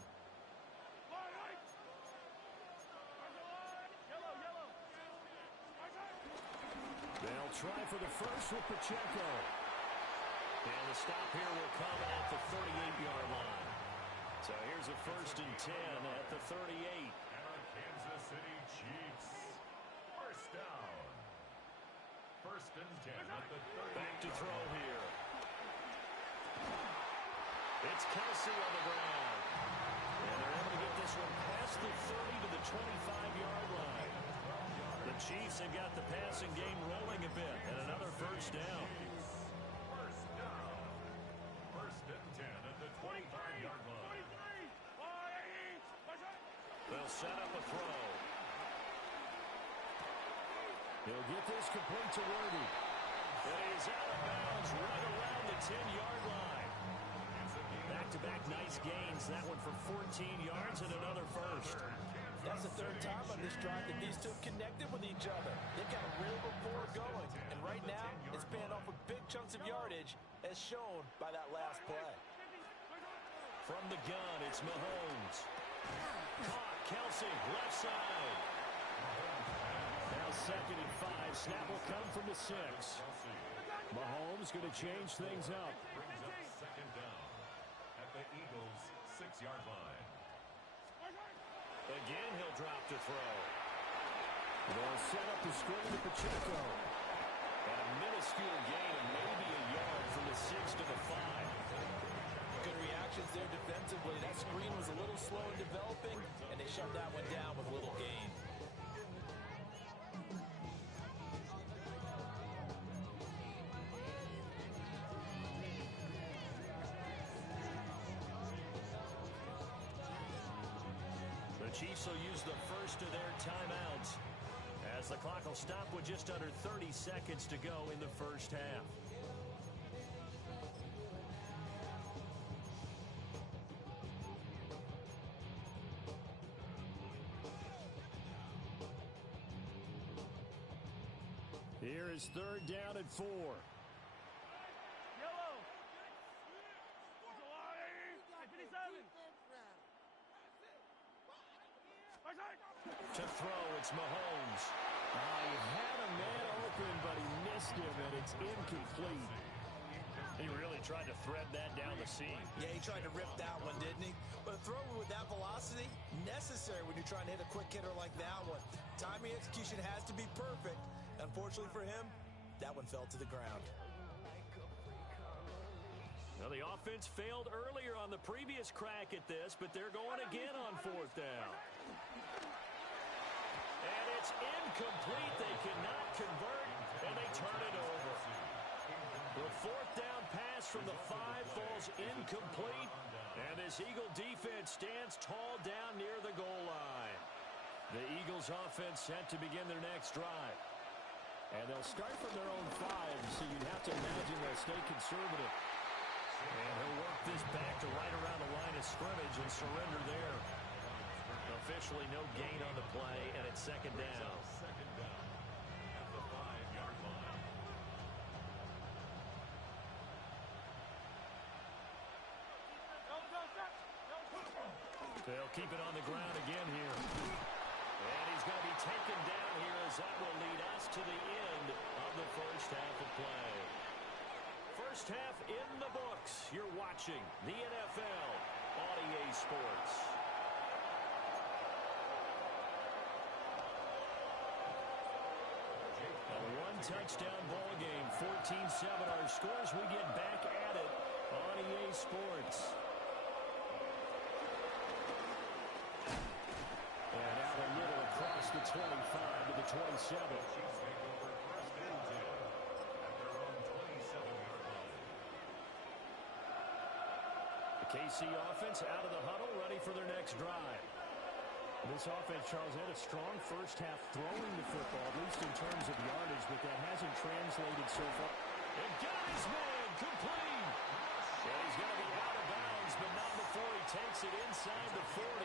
They'll try for the first with Pacheco. And the stop here will come at the 38-yard line. So here's a 1st and 10 at the 38. And our Kansas City Chiefs. 1st down. 1st and 10 at the 38. Back to throw here. It's Kelsey on the ground. And they're able to get this one past the 30 to the 25-yard line. The Chiefs have got the passing game rolling a bit, and another 1st down. 1st down. 1st and 10 at the 25-yard line. They'll set up a throw. He'll get this complete to Worthy. And he's out of bounds right around the 10-yard line. Back-to-back nice gains. That one for 14 yards and another 1st. That's the 3rd time on this drive that these two have connected with each other. They've got a real rapport going. And right now, it's paying off with big chunks of yardage, as shown by that last play. From the gun, it's Mahomes. Caught, Kelsey, left side. Now 2nd and 5. Snap will come from the 6. Mahomes going to change things up. Brings up 2nd down at the Eagles' 6-yard line. Again, he'll drop to throw. They'll set up the screen to Pacheco. And a minuscule gain of maybe a yard from the 6 to the 5. Good reactions there defensively. That screen was a little slow in developing, and they shut that one down with little gain. Chiefs will use the first of their timeouts as the clock will stop with just under 30 seconds to go in the 1st half. Here is 3rd down and 4. To throw, it's Mahomes. He had a man open, but he missed him, and it's incomplete. He really tried to thread that down the seam. Yeah, he tried to rip that one, didn't he? But a throw with that velocity, necessary when you're trying to hit a quick hitter like that one. Timing execution has to be perfect. Unfortunately for him, that one fell to the ground. Well, the offense failed earlier on the previous crack at this, but they're going again on 4th down. And it's incomplete. They cannot convert, and they turn it over. The 4th down pass from the 5 falls incomplete, and this Eagle defense stands tall down near the goal line. The Eagles offense set to begin their next drive. And they'll start from their own 5, so you'd have to imagine they'll stay conservative. And he'll work this back to right around the line of scrimmage and surrender there. Officially no gain on the play, and it's 2nd down. 2nd down at the 5-yard line. They'll keep it on the ground again here. And he's going to be taken down here as that will lead us to the end first half of play. First half in the books. You're watching the NFL on EA Sports. A one-touchdown ball game, 14-7 our scores. We get back at it on EA Sports. And out a little across the 25 to the 27. The KC offense out of the huddle, ready for their next drive. This offense, Charles, had a strong first half throwing the football, at least in terms of yardage, but that hasn't translated so far. And got his man complete. And he's going to be out of bounds, but not before he takes it inside the 40.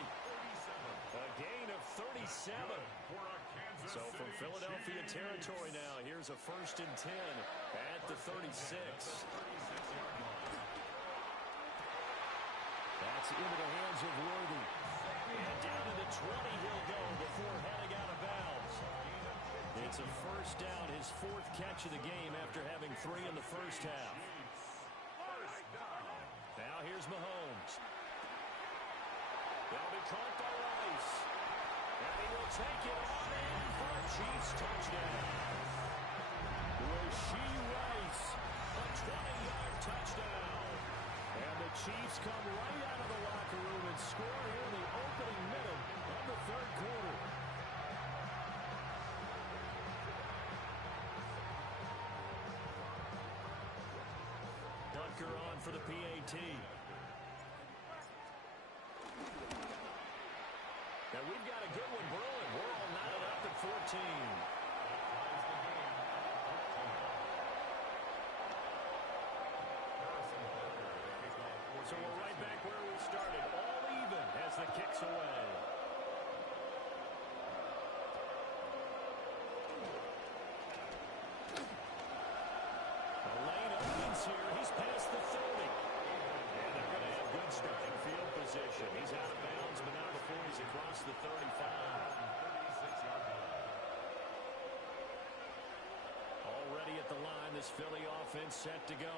A gain of 37. So from Philadelphia territory now, here's a 1st and 10 at the 36. That's into the hands of Worthy. And down to the 20 he'll go before heading out of bounds. It's a first down, his 4th catch of the game after having 3 in the first half. Now here's Mahomes. That'll be caught by Rice. And he will take it on in for a Chiefs touchdown. Rashee Rice, a 20-yard touchdown. And the Chiefs come right out of the locker room and score here in the opening minute of the 3rd quarter. Butker on for the PAT. Now we've got a good one brewing. We're all knotted up at 14. So we're right back where we started. All even as the kick's away. The lane opens here. He's past the 30. And they're going to have good starting field position. He's out of bounds, but not before he's across the 35. Already at the line, this Philly offense set to go.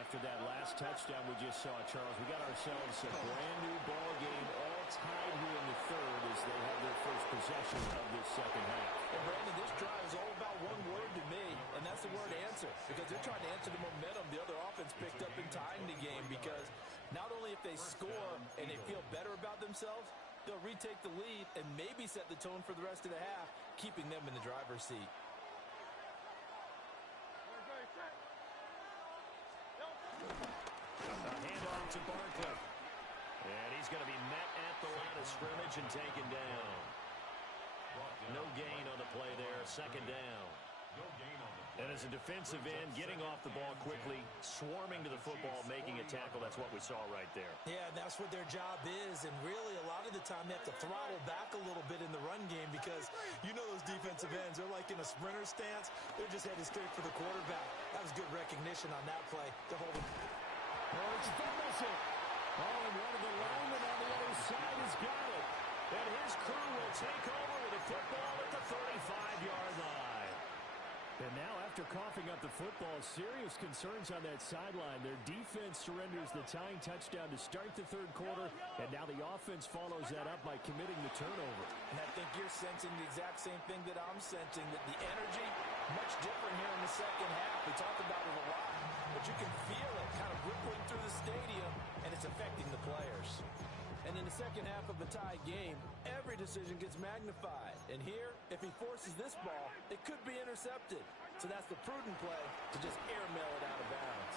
After that last touchdown we just saw, Charles, we got ourselves a brand-new ball game, all tied here in the 3rd as they have their first possession of this 2nd half. And Brandon, this drive is all about one word to me, and that's the word answer, because they're trying to answer the momentum the other offense picked up in tying the game, because not only if they score and they feel better about themselves, they'll retake the lead and maybe set the tone for the rest of the half, keeping them in the driver's seat. A handoff to Barkley. And he's going to be met at the line of scrimmage and taken down. No gain on the play there. 2nd down. And as a defensive end, getting off the ball quickly, swarming to the football, making a tackle, that's what we saw right there. Yeah, and that's what their job is, and really a lot of the time they have to throttle back a little bit in the run game because you know those defensive ends, they're like in a sprinter stance. They're just headed straight for the quarterback. That was good recognition on that play to hold him. Burns fumbles it. Oh, and one of the linemen on the other side has got it. And his crew will take over with the football at the 35-yard line. And now, after coughing up the football, serious concerns on that sideline. Their defense surrenders the tying touchdown to start the 3rd quarter, and now the offense follows that up by committing the turnover. And I think you're sensing the exact same thing that I'm sensing, that the energy, much different here in the 2nd half. We talk about it a lot, but you can feel it kind of rippling through the stadium, and it's affecting the players. And in the 2nd half of a tie game, every decision gets magnified. And here, if he forces this ball, it could be intercepted. So that's the prudent play to just airmail it out of bounds.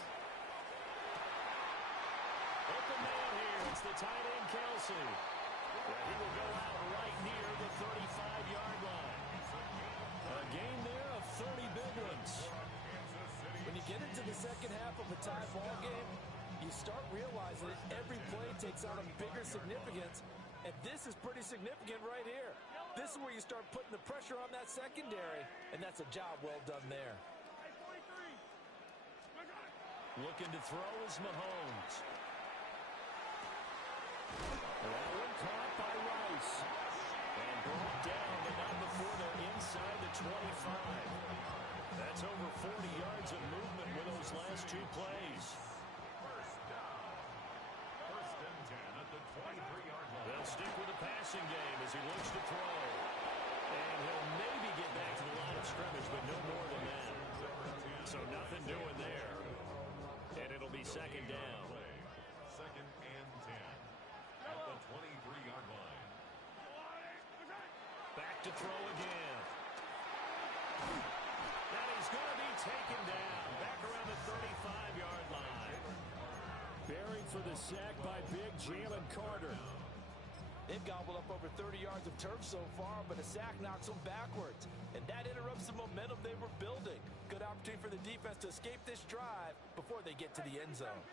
Open man here. It's the tight end, Kelsey. And he will go out right near the 35-yard line. A gain there of 30 big ones. When you get into the 2nd half of a tie ball game, you start realizing that every play takes on a bigger significance, and this is pretty significant right here. This is where you start putting the pressure on that secondary, and that's a job well done there. Looking to throw is Mahomes. That one caught by Rice. And brought down, but not before they're inside the 25. those last two plays. First down. First and 10 at the 23-yard line. They'll stick with the passing game as he looks to throw. And he'll maybe get back to the line of scrimmage, but no more than that. So nothing doing there. And it'll be second down. Second and 10 at the 23-yard line. Back to throw again. And he's going to be taken down. Back around the 35-yard line. Buried for the sack by big Jalen Carter. They've gobbled up over 30 yards of turf so far, but a sack knocks them backwards. And that interrupts the momentum they were building. Good opportunity for the defense to escape this drive before they get to the end zone.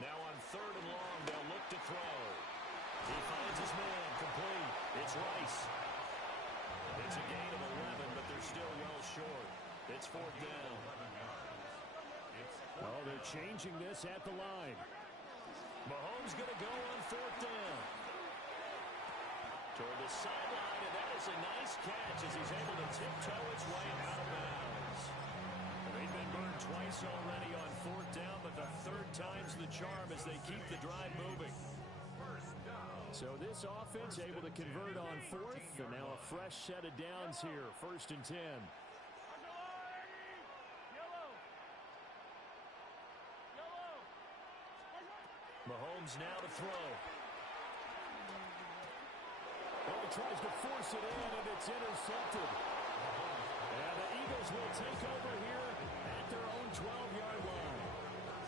Now on third and long, they'll look to throw. He finds his man, complete. It's Rice. It's a gain of 11, but they're still well short. It's fourth down. Oh, they're changing this at the line. Mahomes going to go on fourth down. Toward the sideline, and that is a nice catch as he's able to tiptoe his way out of bounds. They've been burned twice already on fourth down, but the third time's the charm as they keep the drive moving. So this offense able to convert on fourth, and now a fresh set of downs here, first and 10. Mahomes now to throw. Oh, he tries to force it in, and it's intercepted. And the Eagles will take over here at their own 12-yard line.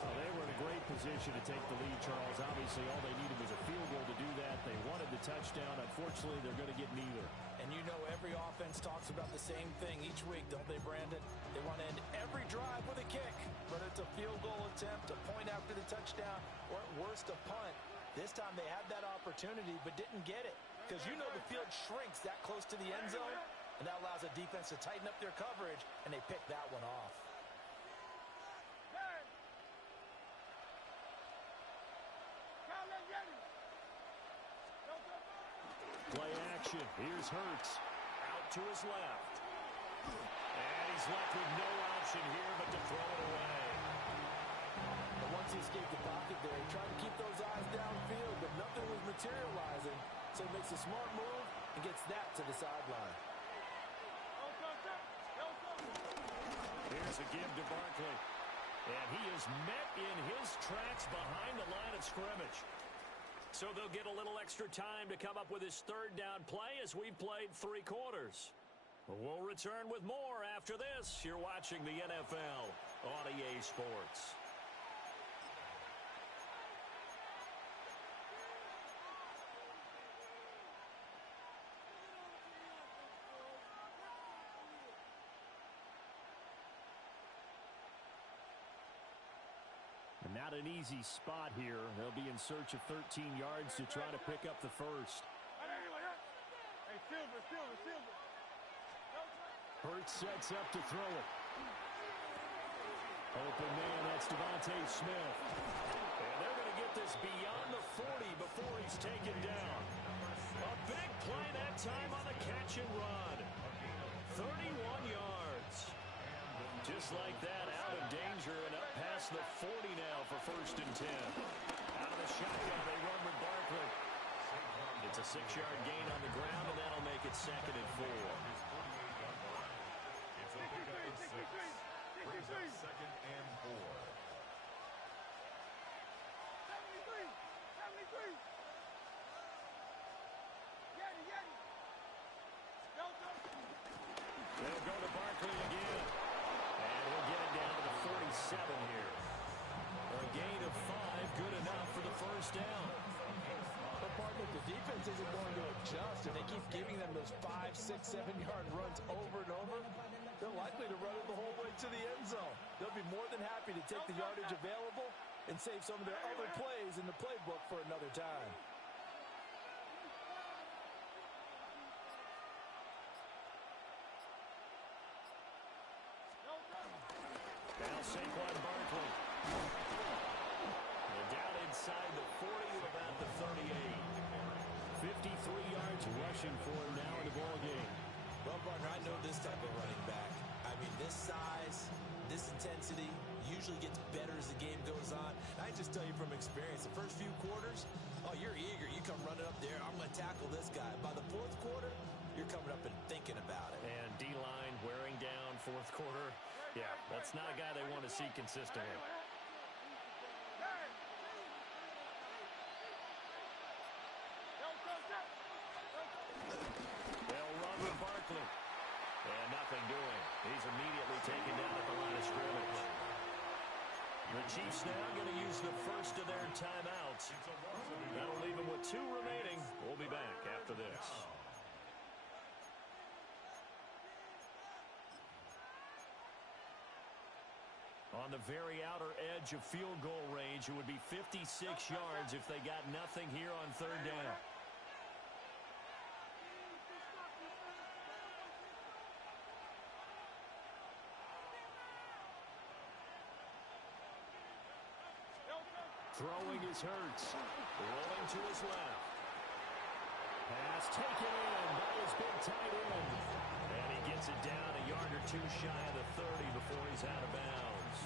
Well, they were in a great position to take the lead, Charles. Obviously, all they needed was a field goal to do that. They wanted the touchdown. Unfortunately, they're going to get neither. And you know every offense talks about the same thing each week, don't they, Brandon? They want to end every drive with a kick, whether it's a field goal attempt, a point after the touchdown, or at worst a punt. This time they had that opportunity but didn't get it because you know the field shrinks that close to the end zone, and that allows the defense to tighten up their coverage, and they pick that one off. Play action. Here's Hurts. Out to his left. And he's left with no option here but to throw it away. But once he escaped the pocket there, he tried to keep those eyes downfield, but nothing was materializing. So he makes a smart move and gets that to the sideline. Here's a give to Barkley. And he is met in his tracks behind the line of scrimmage. So they'll get a little extra time to come up with his third down play as we've played 3 quarters. We'll return with more after this. You're watching the NFL on EA Sports. Not an easy spot here. They'll be in search of 13 yards to try to pick up the first. Hurts sets up to throw it. Open man, that's Devontae Smith. And they're going to get this beyond the 40 before he's taken down. A big play that time on the catch and run. 31 yards. Just like that, out of danger and up past the 40 now for first and 10. Out of the shotgun, they run with Barkley. It's a 6-yard gain on the ground, and that'll make it second and 4. It's a pick up of 6. Brings up second and 4. They'll go to Barkley again. And we'll get it down to the 47 here. A gain of 5, good enough for the first down. But partner, the defense isn't going to adjust, and they keep giving them those 5, 6, 7-yard runs over and over. They're likely to run it the whole way to the end zone. They'll be more than happy to take the yardage available and save some of their other plays in the playbook for another time. Now Saquon Barkley. And down inside the 40 to about the 38. 53 yards rushing for him now in the ball game. Well, partner, I know this type of running back. I mean, this size, This intensity usually gets better as the game goes on. I just tell you from experience, the first few quarters, oh, you're eager. You come running up there, I'm going to tackle this guy. By the fourth quarter, you're coming up and thinking about it. And D-line wearing down fourth quarter. Yeah, that's not a guy they want to see consistently. They'll run with Barkley. And nothing doing. He's immediately taken down at the line of scrimmage. The Chiefs now going to use the first of their timeouts. That'll leave them with 2 remaining. We'll be back after this. On the very outer edge of field goal range, it would be 56 yards if they got nothing here on third down. Throwing is Hurts. Rolling to his left. Pass taken in by his big tight end. And he gets it down a yard or 2 shy of the 30 before he's out of bounds.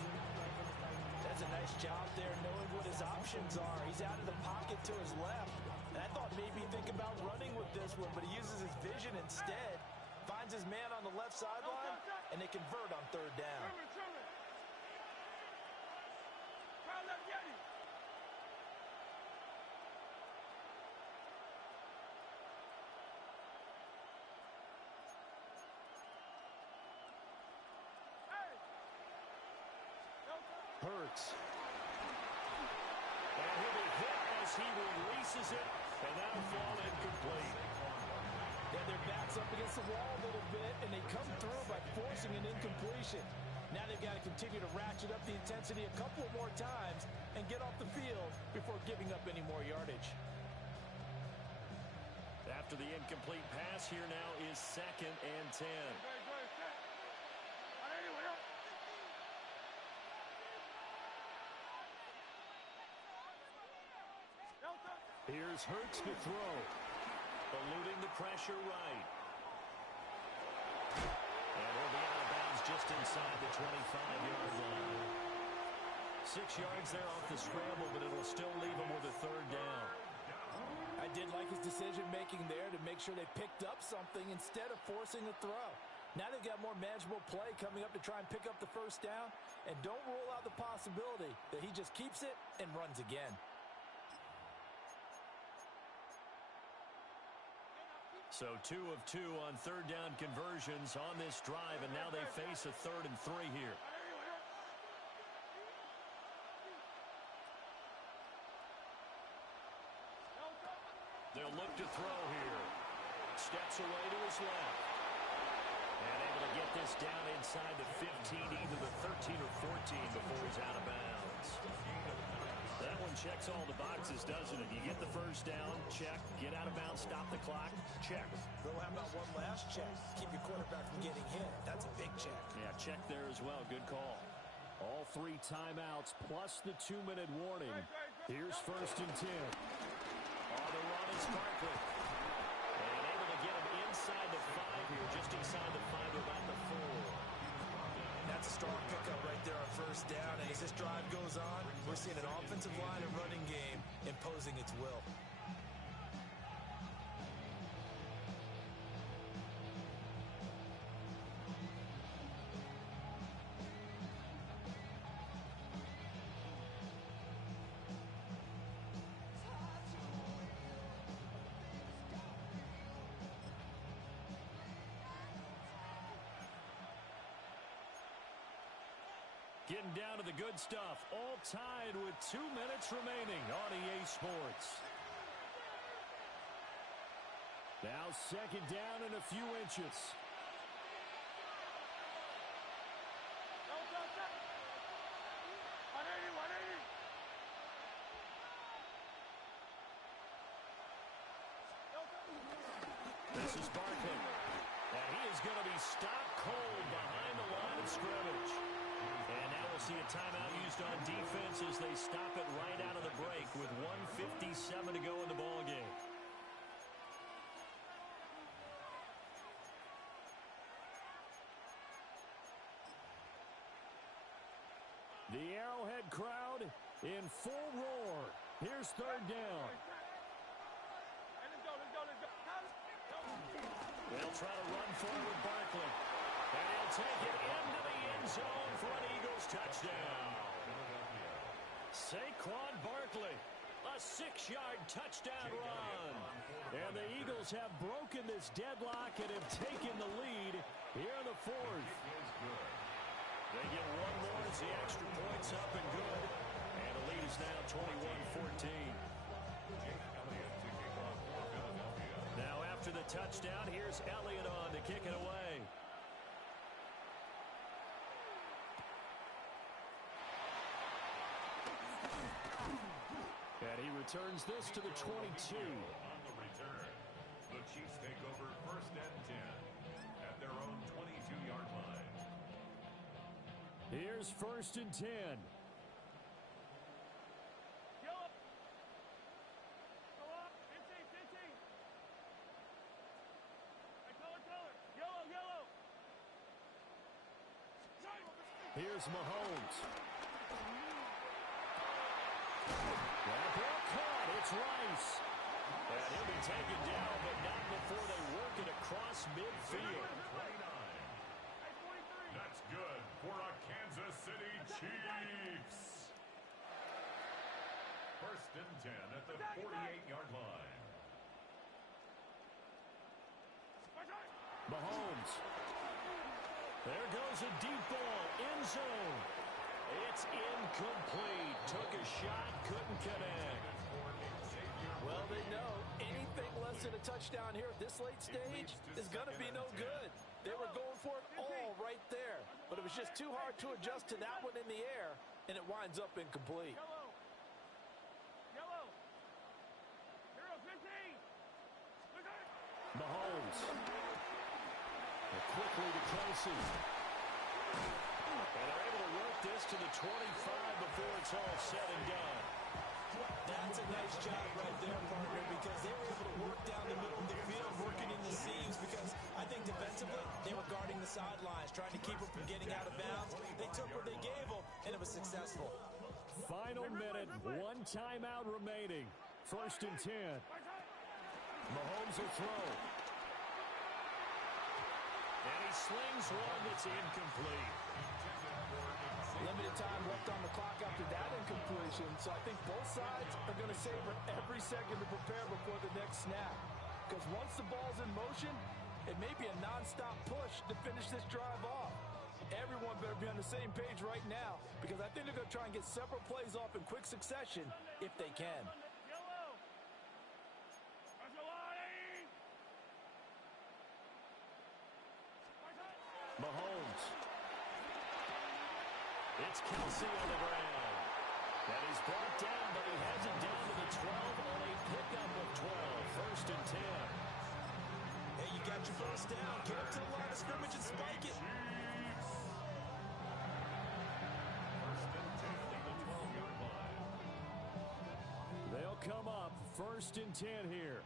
That's a nice job there, knowing what his options are. He's out of the pocket to his left. And I thought maybe think about running with this one, but he uses his vision instead. Finds his man on the left sideline, and they convert on third down. Hurts. And he'll be hit as he releases it, and that'll fall incomplete. Yeah, their back's up against the wall a little bit, and they come through by forcing an incompletion. Now they've got to continue to ratchet up the intensity a couple of more times and get off the field before giving up any more yardage. After the incomplete pass, here now is 2nd and 10. Here's Hurts to throw. Eluding the pressure right. And he'll be out of bounds just inside the 25-yard line. 6 yards there off the scramble, but it'll still leave him with a third down. I did like his decision-making there to make sure they picked up something instead of forcing a throw. Now they've got more manageable play coming up to try and pick up the first down, and don't rule out the possibility that he just keeps it and runs again. So 2 of 2 on third down conversions on this drive, and now they face a 3rd and 3 here. They'll look to throw here. Steps away to his left. And able to get this down inside the 15, either the 13 or 14 before he's out of bounds. That one checks all the boxes, doesn't it? You get the first down, check. Get out of bounds, stop the clock, check. Well, how about one last check? Keep your quarterback from getting hit. That's a big check. Yeah, check there as well. Good call. All 3 timeouts plus the 2-minute warning. Here's 1st and 10. On the run is Barkley. And able to get him inside the 5 here, just inside the 5, about the 4. That's a strong pickup right there on first down. And as this drive goes on, we're seeing an offensive line and running game imposing its will. Getting down to the good stuff. All tied with 2 minutes remaining on EA Sports. Now 2nd down and a few inches. This is Barkley. And he is going to be stopped cold behind the line of scrimmage. And now we'll see a timeout used on defense as they stop it right out of the break with 1:57 to go in the ballgame. The Arrowhead crowd in full roar. Here's third down. They'll try to run forward Barkley. And he'll take it into the end zone for an Eagles touchdown. Saquon Barkley, a 6-yard touchdown run. And the Eagles have broken this deadlock and have taken the lead here in the fourth. They get one more as the extra point's up and good. And the lead is now 21-14. Now after the touchdown, here's Elliott on to kick it away. And he returns this to the 22. On the return, the Chiefs take over first and 10 at their own 22-yard line. Here's first and 10. Here's Mahomes. That ball caught. It's Rice. And he'll be taken down, but not before they work it across midfield. 29. That's good for a Kansas City Chiefs. First and 10 at the 48-yard line. Mahomes. There goes a deep ball. End zone. It's incomplete. Took a shot, couldn't connect. Well, they know anything less than a touchdown here at this late stage is going to be no good. They were going for it all right there, but it was just too hard to adjust to that one in the air, and it winds up incomplete. Mahomes. Quickly to Kelsey. And they're able to work this to the 25 before it's all said and done. That's a nice job right there, partner, because they were able to work down the middle of the field, working in the seams, because I think defensively, they were guarding the sidelines, trying to keep them from getting out of bounds. They took what they gave them, and it was successful. Final minute, one timeout remaining. First and 10. Mahomes will throw. And he slings one that's incomplete. Limited time left on the clock after that incompletion, so I think both sides are going to savor every second to prepare before the next snap. Because once the ball's in motion, it may be a nonstop push to finish this drive off. Everyone better be on the same page right now, because I think they're going to try and get several plays off in quick succession if they can. Mahomes. It's Kelsey on the ground. And he's brought down, but he has it down to the 12 on a pickup of 12. First and 10. Hey, you got your first down. Get up to the line of scrimmage and spike it. First and 10 at the 12-yard line. They'll come up. First and 10 here.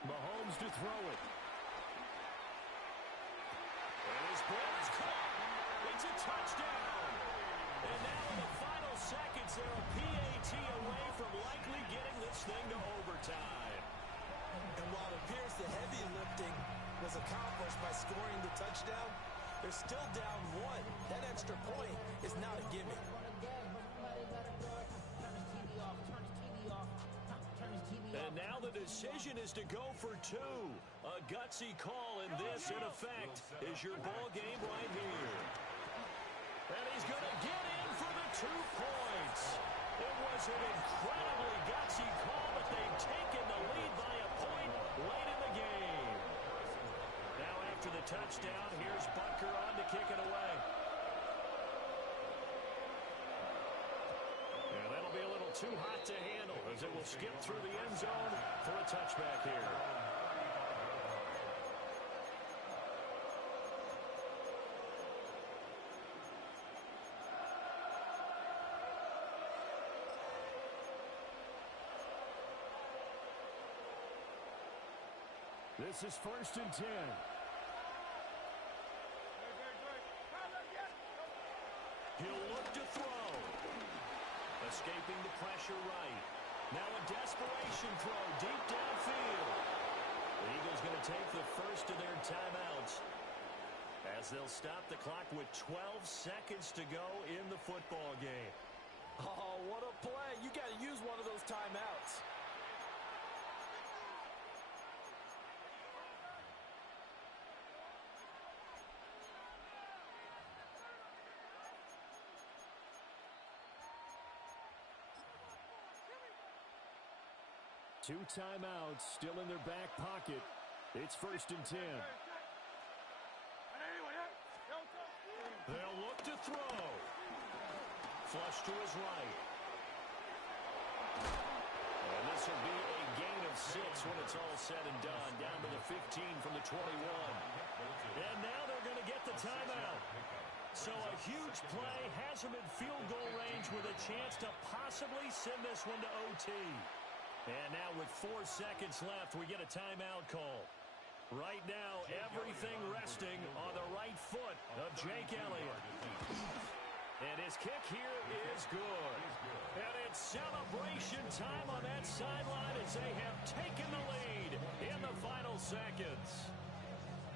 Mahomes to throw it. And his ball is caught. It's a touchdown. And now in the final seconds, they're a PAT away from likely getting this thing to overtime. And while it appears the heavy lifting was accomplished by scoring the touchdown, they're still down one. That extra point is not a gimme. And now the decision is to go for two. A gutsy call, and this, in effect, is your ball game right here. And he's going to get in for the 2 points. It was an incredibly gutsy call, but they've taken the lead by a point late in the game. Now after the touchdown, here's Butker on to kick it away. And that'll be a little too hot to handle as it will skip through the end zone for a touchback here. This is first and 10. escaping the pressure right. Now a desperation throw deep downfield. The Eagles going to take the first of their timeouts as they'll stop the clock with 12 seconds to go in the football game. Oh, what a play. You got to use one of those timeouts. Two timeouts still in their back pocket. It's 1st and 10. They'll look to throw. Flush to his right. And this will be a gain of 6 when it's all said and done. Down to the 15 from the 21. And now they're going to get the timeout. So a huge play has them in field goal range with a chance to possibly send this one to OT. And now with 4 seconds left, we get a timeout call. Right now, everything resting on the right foot of Jake Elliott. And his kick here is good. And it's celebration time on that sideline as they have taken the lead in the final seconds.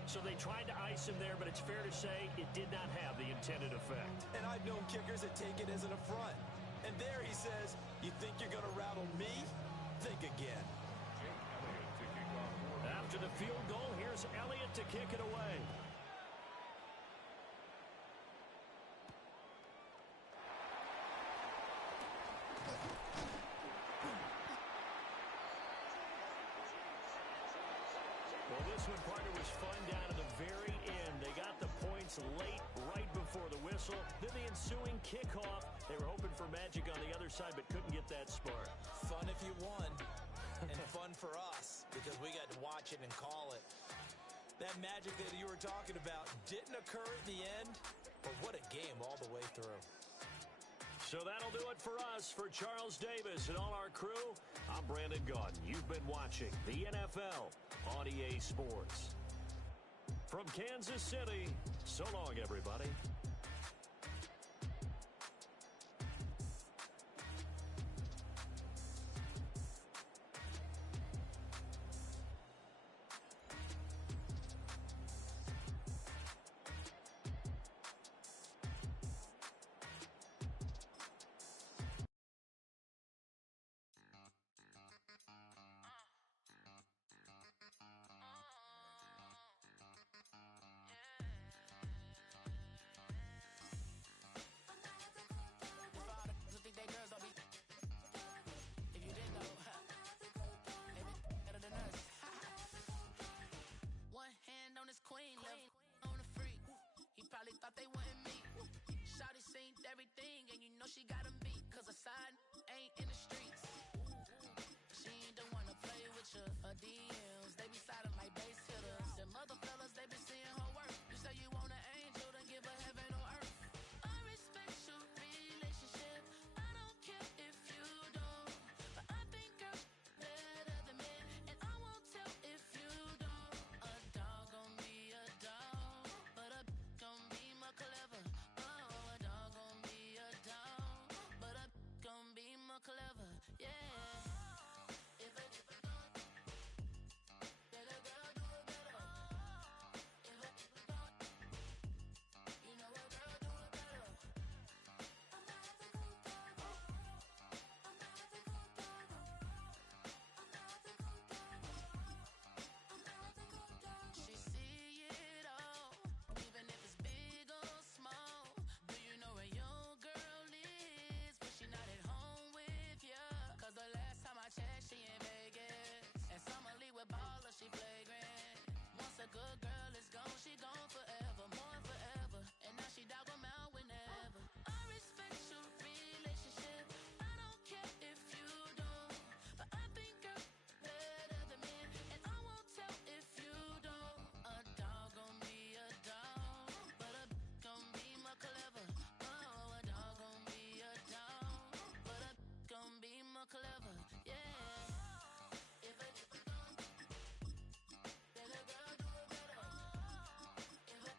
So they tried to ice him there, but it's fair to say it did not have the intended effect. And I've known kickers that take it as an affront. And there he says, you think you're going to rattle me? Think again. After the field goal, here's Elliott to kick it away. Well, this one, partner, was fun down to the very end. They got the points late, right before the whistle. Then the ensuing kickoff. They were hoping for magic on the other side, but couldn't get that spark. Fun if you won. And fun for us because we got to watch it and call it. That magic that you were talking about didn't occur at the end, but what a game all the way through. So that'll do it for us. For Charles Davis and all our crew, I'm Brandon Gaudin. You've been watching the NFL on EA Sports. From Kansas City, so long, everybody. Thought they wouldn't meet. Shawty seen everything, and you know she got 'em beat. Cause a side ain't in the streets. She ain't the one to play with you. Her DMs, they be sliding like base hitters. The mother fellas, they be seeing her work. You say you want an angel, then give her heaven on earth. I respect your relationship. I don't care if you don't. But I think girls better than men. And I won't tell if you don't. A dog gon' be a dog. But a gon' be more clever. Oh, a dog gon' be a dog. But a gon' be more clever. Yeah. If a dog, let a girl do it better. If a dog, you know a girl do it better. I'm not the cool dog. I'm not the cool dog. I'm not the cool dog. I'm not the cool dog. She see it all, even if it's big or small. Do you know where your girl is when she not at home with ya? Cause the last time I checked, she in Vegas. And Summer Lee with baller, she flagrant. Once a good girl is gone, she gone forever, more forever. And now she dog 'em out whenever. I respect your relationship. I don't care if you don't. But I think girls better than men. And I won't tell if you don't. A dog gon' be a dog. But a gon' be more clever. Oh, a dog gon' be a dog. But a gon' be more clever. Yeah. If a dog, let a girl do it better. If a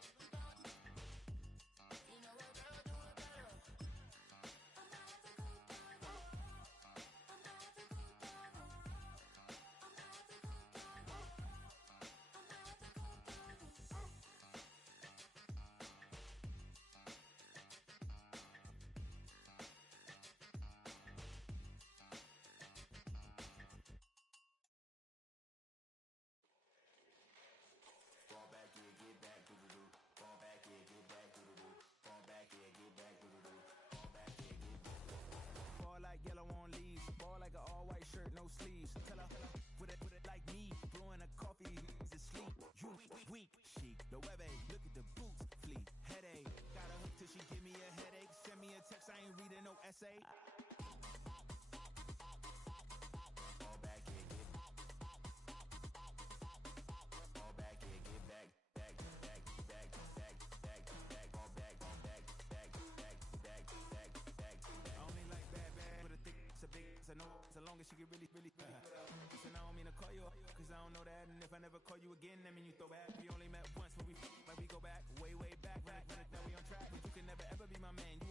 shirt, no sleeves. Tell her, put it like me. Blowing a coffee, he's asleep. You weak, chic. The web look at the boots, fleet. Headache, got a hook till she give me a headache. Send me a text, I ain't reading no essay. Fall back, yeah, get fall back, yeah, get back. I only like bad, but a thick, it's a big, it's a no, so long as she get really put up. So now I don't mean to call you up, cause I don't know that, and if I never call you again, that mean you throw back. We only met once, but we go back, way back. Now we on track, but you can never ever be my man.